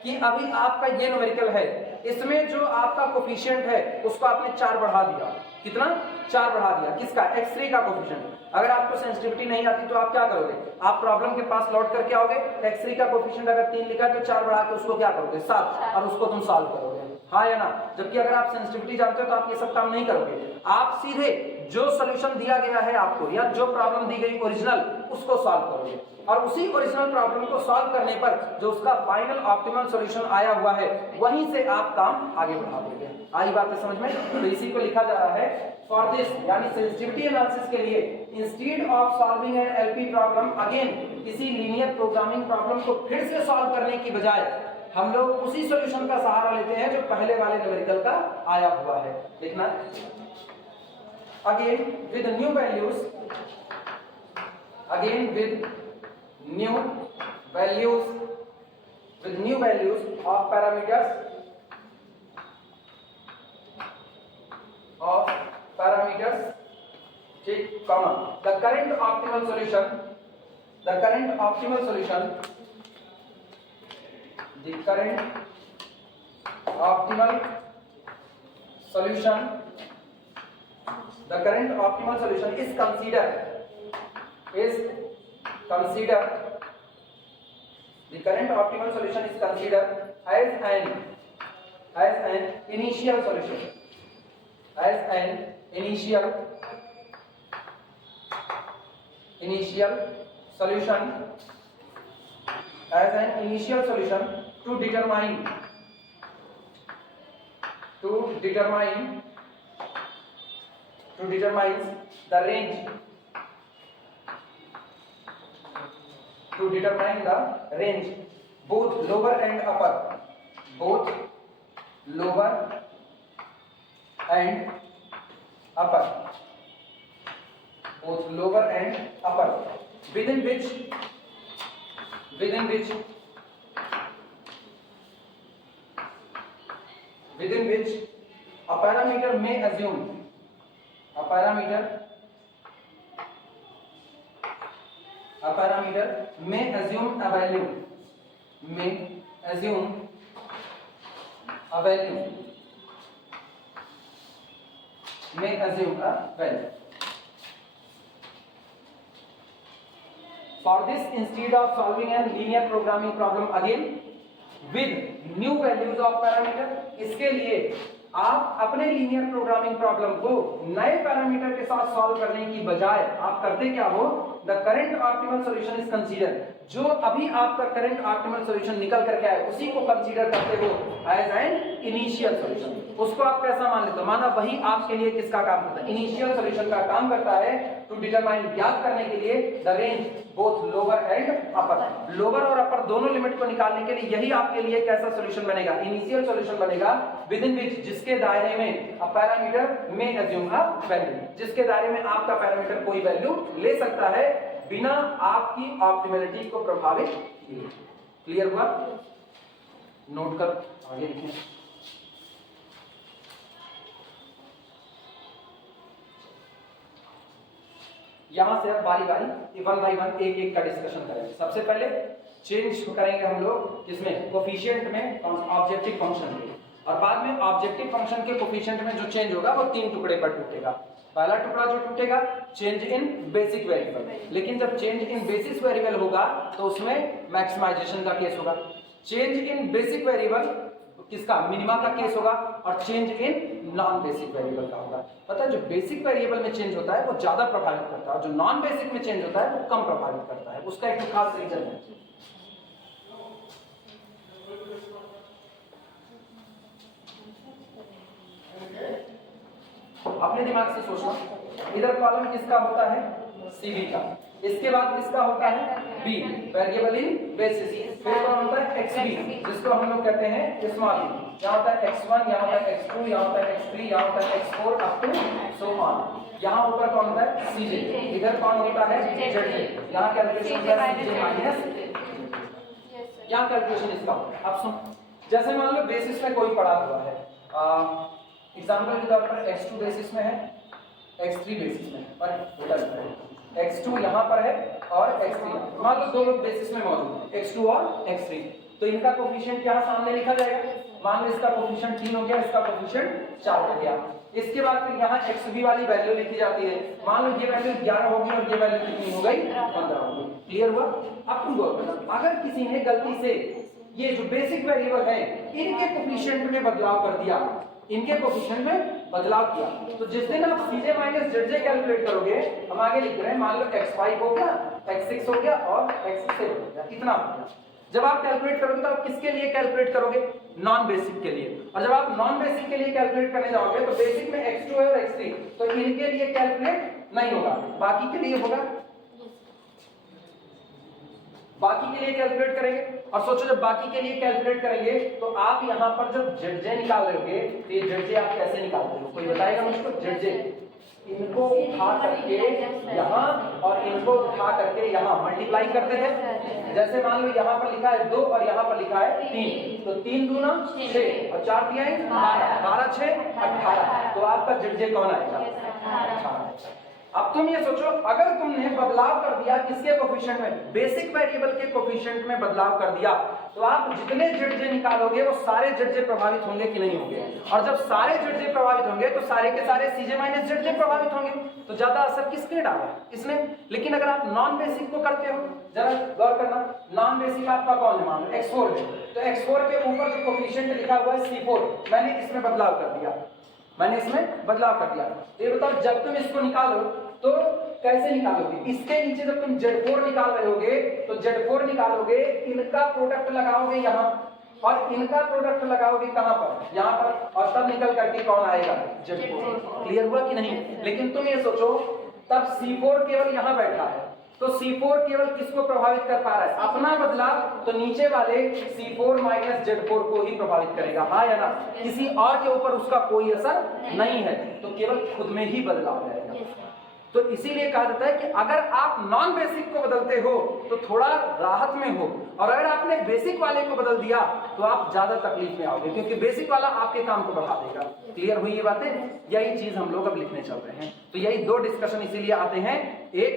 कि अभी आपका ये न्यूमेरिकल है, इसमें जो आपका कोफिशिएंट है उसको आपने 4 बढ़ा दिया, कितना, 4 बढ़ा दिया, किसका, x3 का कोफिशिएंट। अगर आपको सेंसिटिविटी नहीं आती तो आप क्या करोगे, आप प्रॉब्लम के पास लौट करके आओगे, x3 का कोफिशिएंट अगर 3 लिखा है तो 4 बढ़ा के उसको क्या करोगे, 7, और उसको तुम सॉल्व करोगे, हाँ या ना। जबकि अगर आप सेंसिटिविटी जानते हो तो आप ये सब काम नहीं करोगे, आप सीधे जो सॉल्यूशन दिया गया है आपको या जो प्रॉब्लम दी गई ओरिजिनल उसको सॉल्व करोगे, और उसी ओरिजिनल प्रॉब्लम को सॉल्व करने पर जो उसका फाइनल ऑप्टिमल सॉल्यूशन आया हुआ है वहीं से आप काम आगे बढ़ा दोगे। आई बात है समझ में, तो इसी को लिखा जा रहा है फॉर दिस, यानी सेंसिटिविटी एनालिसिस के लिए instead of solving an LP problem, again किसी लीनियर प्रोग्रामिंग प्रॉब्लम को फिर से सॉल्व करने की बजाय हम लोग उसी सॉल्यूशन का सहारा लेते हैं जो पहले वाले न्यूमेरिकल का आया हुआ है। देखना, again with new values, again with new values, with new values of parameters ठीक, comma, the current optimal solution, the current optimal solution, the current optimal solution, the current optimal solution is considered, the current optimal solution is considered as an initial solution, as an initial solution, as an initial solution to determine the range, to determine the range, both lower and upper, both lower and upper, both lower and upper, within which a parameter may assume, a parameter may assume a value, For this, instead of solving a linear programming problem again with new values of parameter, इसके लिए आप अपने linear programming problem को नए parameter के साथ solve करने की बजाय आप करते क्या हो, the current optimal solution is consider, जो अभी आपका करंट ऑप्टिमल सॉल्यूशन निकल करके आए उसी को कंसीडर करते हो एज एन इनिशियल सॉल्यूशन। उसको आप कैसा मान लेते हो, माना वही आपके लिए किसका काम करता है, इनिशियल सॉल्यूशन का काम करता है टू डिटरमाइन, ज्ञात करने के लिए the range both lower and upper, lower और अपर दोनों लिमिट को निकालने के लिए यही आपके लिए कैसा सॉल्यूशन बनेगा, इनिशियल सॉल्यूशन बनेगा, विद इन विच, जिसके दायरे में अ पैरामीटर में अज्यूम अ वैल्यू, जिसके दायरे में आपका पैरामीटर कोई वैल्यू ले सकता है बिना आपकी ऑप्टिमलिटी को प्रभावित किए। क्लियर हुआ? नोट कर आगे लिखें। यहां से अब बारी बारी वन बाई वन एक एक का डिस्कशन करेंगे। सबसे पहले चेंज करेंगे हम लोग किसमें, कोफिशिएंट में, ऑब्जेक्टिव फंक्शन में, और बाद में ऑब्जेक्टिव फंक्शन के कोफिशिएंट में जो चेंज होगा वो 3 टुकड़े पर टूटेगा। पहला टुकड़ा जो टूटेगा चेंज इन बेसिक वेरिएबल, लेकिन जब चेंज इन बेसिस वेरिएबल होगा तो उसमें मैक्सिमाइजेशन का केस होगा। चेंज इन बेसिक वेरिएबल किसका, मिनिमा का केस होगा, और change in non basic variable का होगा। पता है जो बेसिक वेरिएबल में चेंज होता है वो ज्यादा प्रभावित करता है, और जो नॉन बेसिक में चेंज होता है वो कम प्रभावित करता है। उसका एक खास रीजन है। अपने दिमाग से सोचना, इधर कॉलम किसका होता है, सीबी का, इसके बाद किसका होता है, बी, वेरिएबल इन बेसिस, फिर कौन होता है, एक्सबी, जिसको हम लोग कहते हैं स्मॉल बी, यहाँ होता है x1, यहाँ होता है x2, यहाँ होता है x3, यहाँ होता है x4 up to so on. यहाँ ऊपर कौन होता है, सीजे, इधर कौन होता है, जेडजे, यहाँ कैलकुलेशन होता है सीजे माइनस, यहाँ कैलकुलेशन इसका। अब सुन, जैसे मान लो बेसिस में कोई पड़ा हुआ है, एग्जाम्पल के तौर पर x2 बेसिस में है, x3 बेसिस में है, पर x2 यहाँ पर है और x3, मान लो दो लोग बेसिस में मौजूद हैं, x2 और x3, तो इनका कोफिशिएंट यहाँ सामने लिखा जाएगा। मान लो इसका कोफिशिएंट 3 हो गया, इसका कोफिशिएंट 4 हो गया। इसके बाद फिर यहाँ xb वाली वैल्यू लिखी जाती है। मान लो ये वैल्यू 11 होगी और ये वैल्यू कितनी हो गई, 15 होगी। क्लियर हुआ? अब तुम गौर करना, अगर किसी ने गलती से ये जो बेसिक वेरिएबल है इनके कोफिशिएंट में बदलाव कर दिया, इनके कोफिशिएंट में बदलाव किया, तो जिस दिन आप सीजे माइनस जेडजे कैलकुलेट करोगे, हम आगे लिख रहे हैं, मान लो x5 हो गया, x6 हो गया और x7 हो गया, कितना हो गया। जब आप कैलकुलेट करोगे तो आप किसके लिए कैलकुलेट करोगे, नॉन बेसिक के लिए, और जब आप नॉन बेसिक के लिए कैलकुलेट करने जाओगे तो बेसिक में x2 है और x3, तो इनके लिए कैलकुलेट नहीं होगा, बाकी के लिए होगा। बाकी के लिए कैलकुलेट करेंगे और सोचो जब बाकी के लिए कैलकुलेट करेंगे तो आप यहाँ पर जब ZJ निकाल रहे होगे तो ये ZJ आप कैसे निकालते हो, कोई बताएगा मुझको? ZJ इनको उठा करके यहाँ और इनको उठा करके यहाँ मल्टीप्लाई करते हैं। जैसे मान लो यहाँ पर लिखा है 2 और यहाँ पर लिखा है 3, तो 3 दूना 6 और 4 दिया 12, 6 18, तो आपका ZJ कौन आएगा? 18। अब तुम ये सोचो अगर तुमने बदलाव कर दिया किसके कोफिशिएंट में, बेसिक वेरिएबल के कोफिशिएंट में बदलाव कर दिया तो आप जितने ZJ निकालोगे वो सारे ZJ प्रभावित होंगे कि नहीं होंगे, और जब सारे ZJ प्रभावित होंगे तो सारे के सारे CJ माइनस ZJ प्रभावित होंगे। तो ज्यादा असर किसने डाला? इसने। लेकिन अगर आप नॉन बेसिक को करते हो, जरा गौर करना, नॉन बेसिक आपका कौन है? मान लो X4 है, तो X4 के ऊपर जो कोफिशिएंट लिखा हुआ है C4, मैंने इसमें बदलाव कर दिया, मैंने इसमें बदलाव कर दिया। तो ये बताओ जब तुम इसको निकालो तो कैसे निकालोगे? इसके नीचे जब तुम Z4 निकाल रहे होगे तो Z4 निकालोगे, इनका प्रोडक्ट लगाओगे यहाँ और इनका प्रोडक्ट लगाओगे कहाँ पर? यहाँ पर, और तब निकल करके कौन आएगा? Z4। क्लियर हुआ कि नहीं? लेकिन तुम ये सोचो तब C4 केवल यहाँ बैठा है, तो C4 केवल किसको प्रभावित कर पा रहा है? अपना बदलाव, तो नीचे वाले C4 माइनस Z4 को ही प्रभावित करेगा, हाँ या ना? किसी और के ऊपर उसका कोई असर नहीं है, तो केवल खुद में ही बदलाव आएगा। तो इसीलिए कहा जाता है कि अगर आप नॉन बेसिक को बदलते हो तो थोड़ा राहत में हो, और अगर आपने बेसिक वाले को बदल दिया तो आप ज्यादा तकलीफ में आओगे, क्योंकि बेसिक वाला आपके काम को बढ़ा देगा। क्लियर हुई ये बातें? यही चीज हम लोग अब लिखने चल रहे हैं। तो यही 2 डिस्कशन इसीलिए आते हैं, एक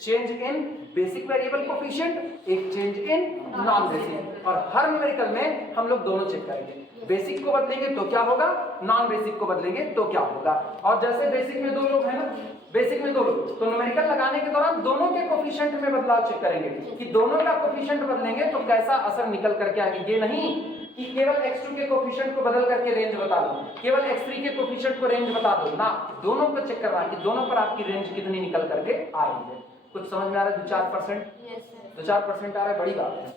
change in basic variable coefficient, एक चेंज इन नॉन बेसिक, और हर न्यूमेरिकल में हम लोग दोनों चेक करेंगे। बेसिक को बदलेंगे तो क्या होगा, नॉन बेसिक को बदलेंगे तो क्या होगा। और जैसे बेसिक में 2 लोग हैं ना, बेसिक में 2 लोग, तो न्यूमेरिकल लगाने के दौरान दोनों के कोफिशिएंट में बदलाव चेक करेंगे कि दोनों का कोफिशिएंट बदलेंगे तो कैसा असर निकल करके आएगा। ये नहीं कि केवल x2 के कोफिशिएंट को बदल करके रेंज बता दो, केवल x3 के कोफिशिएंट को रेंज बता दो ना, दोनों को चेक करना कि दोनों पर आपकी रेंज कितनी निकल करके आ रही है। कुछ समझ में आ रहा है? 2-4% 2-4% आ रहा है, बड़ी बात है।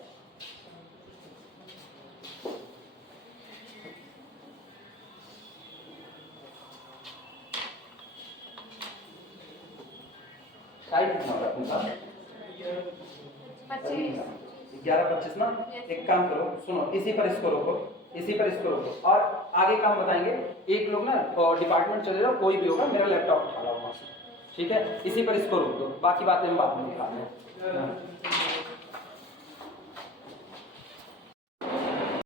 साइड कितना होगा अपने साथ? 11-25 ना। एक काम करो, सुनो, इसी पर इसको रोको, इसी पर इसको रोको, और आगे काम बताएंगे। एक लोग ना डिपार्टमेंट चले जाओ, कोई भी होगा, मेरा लैपटॉप उठा लो वहां से, ठीक है? इसी पर इसको रोक दो, बाकी बातें हम बाद में दिखाते हैं।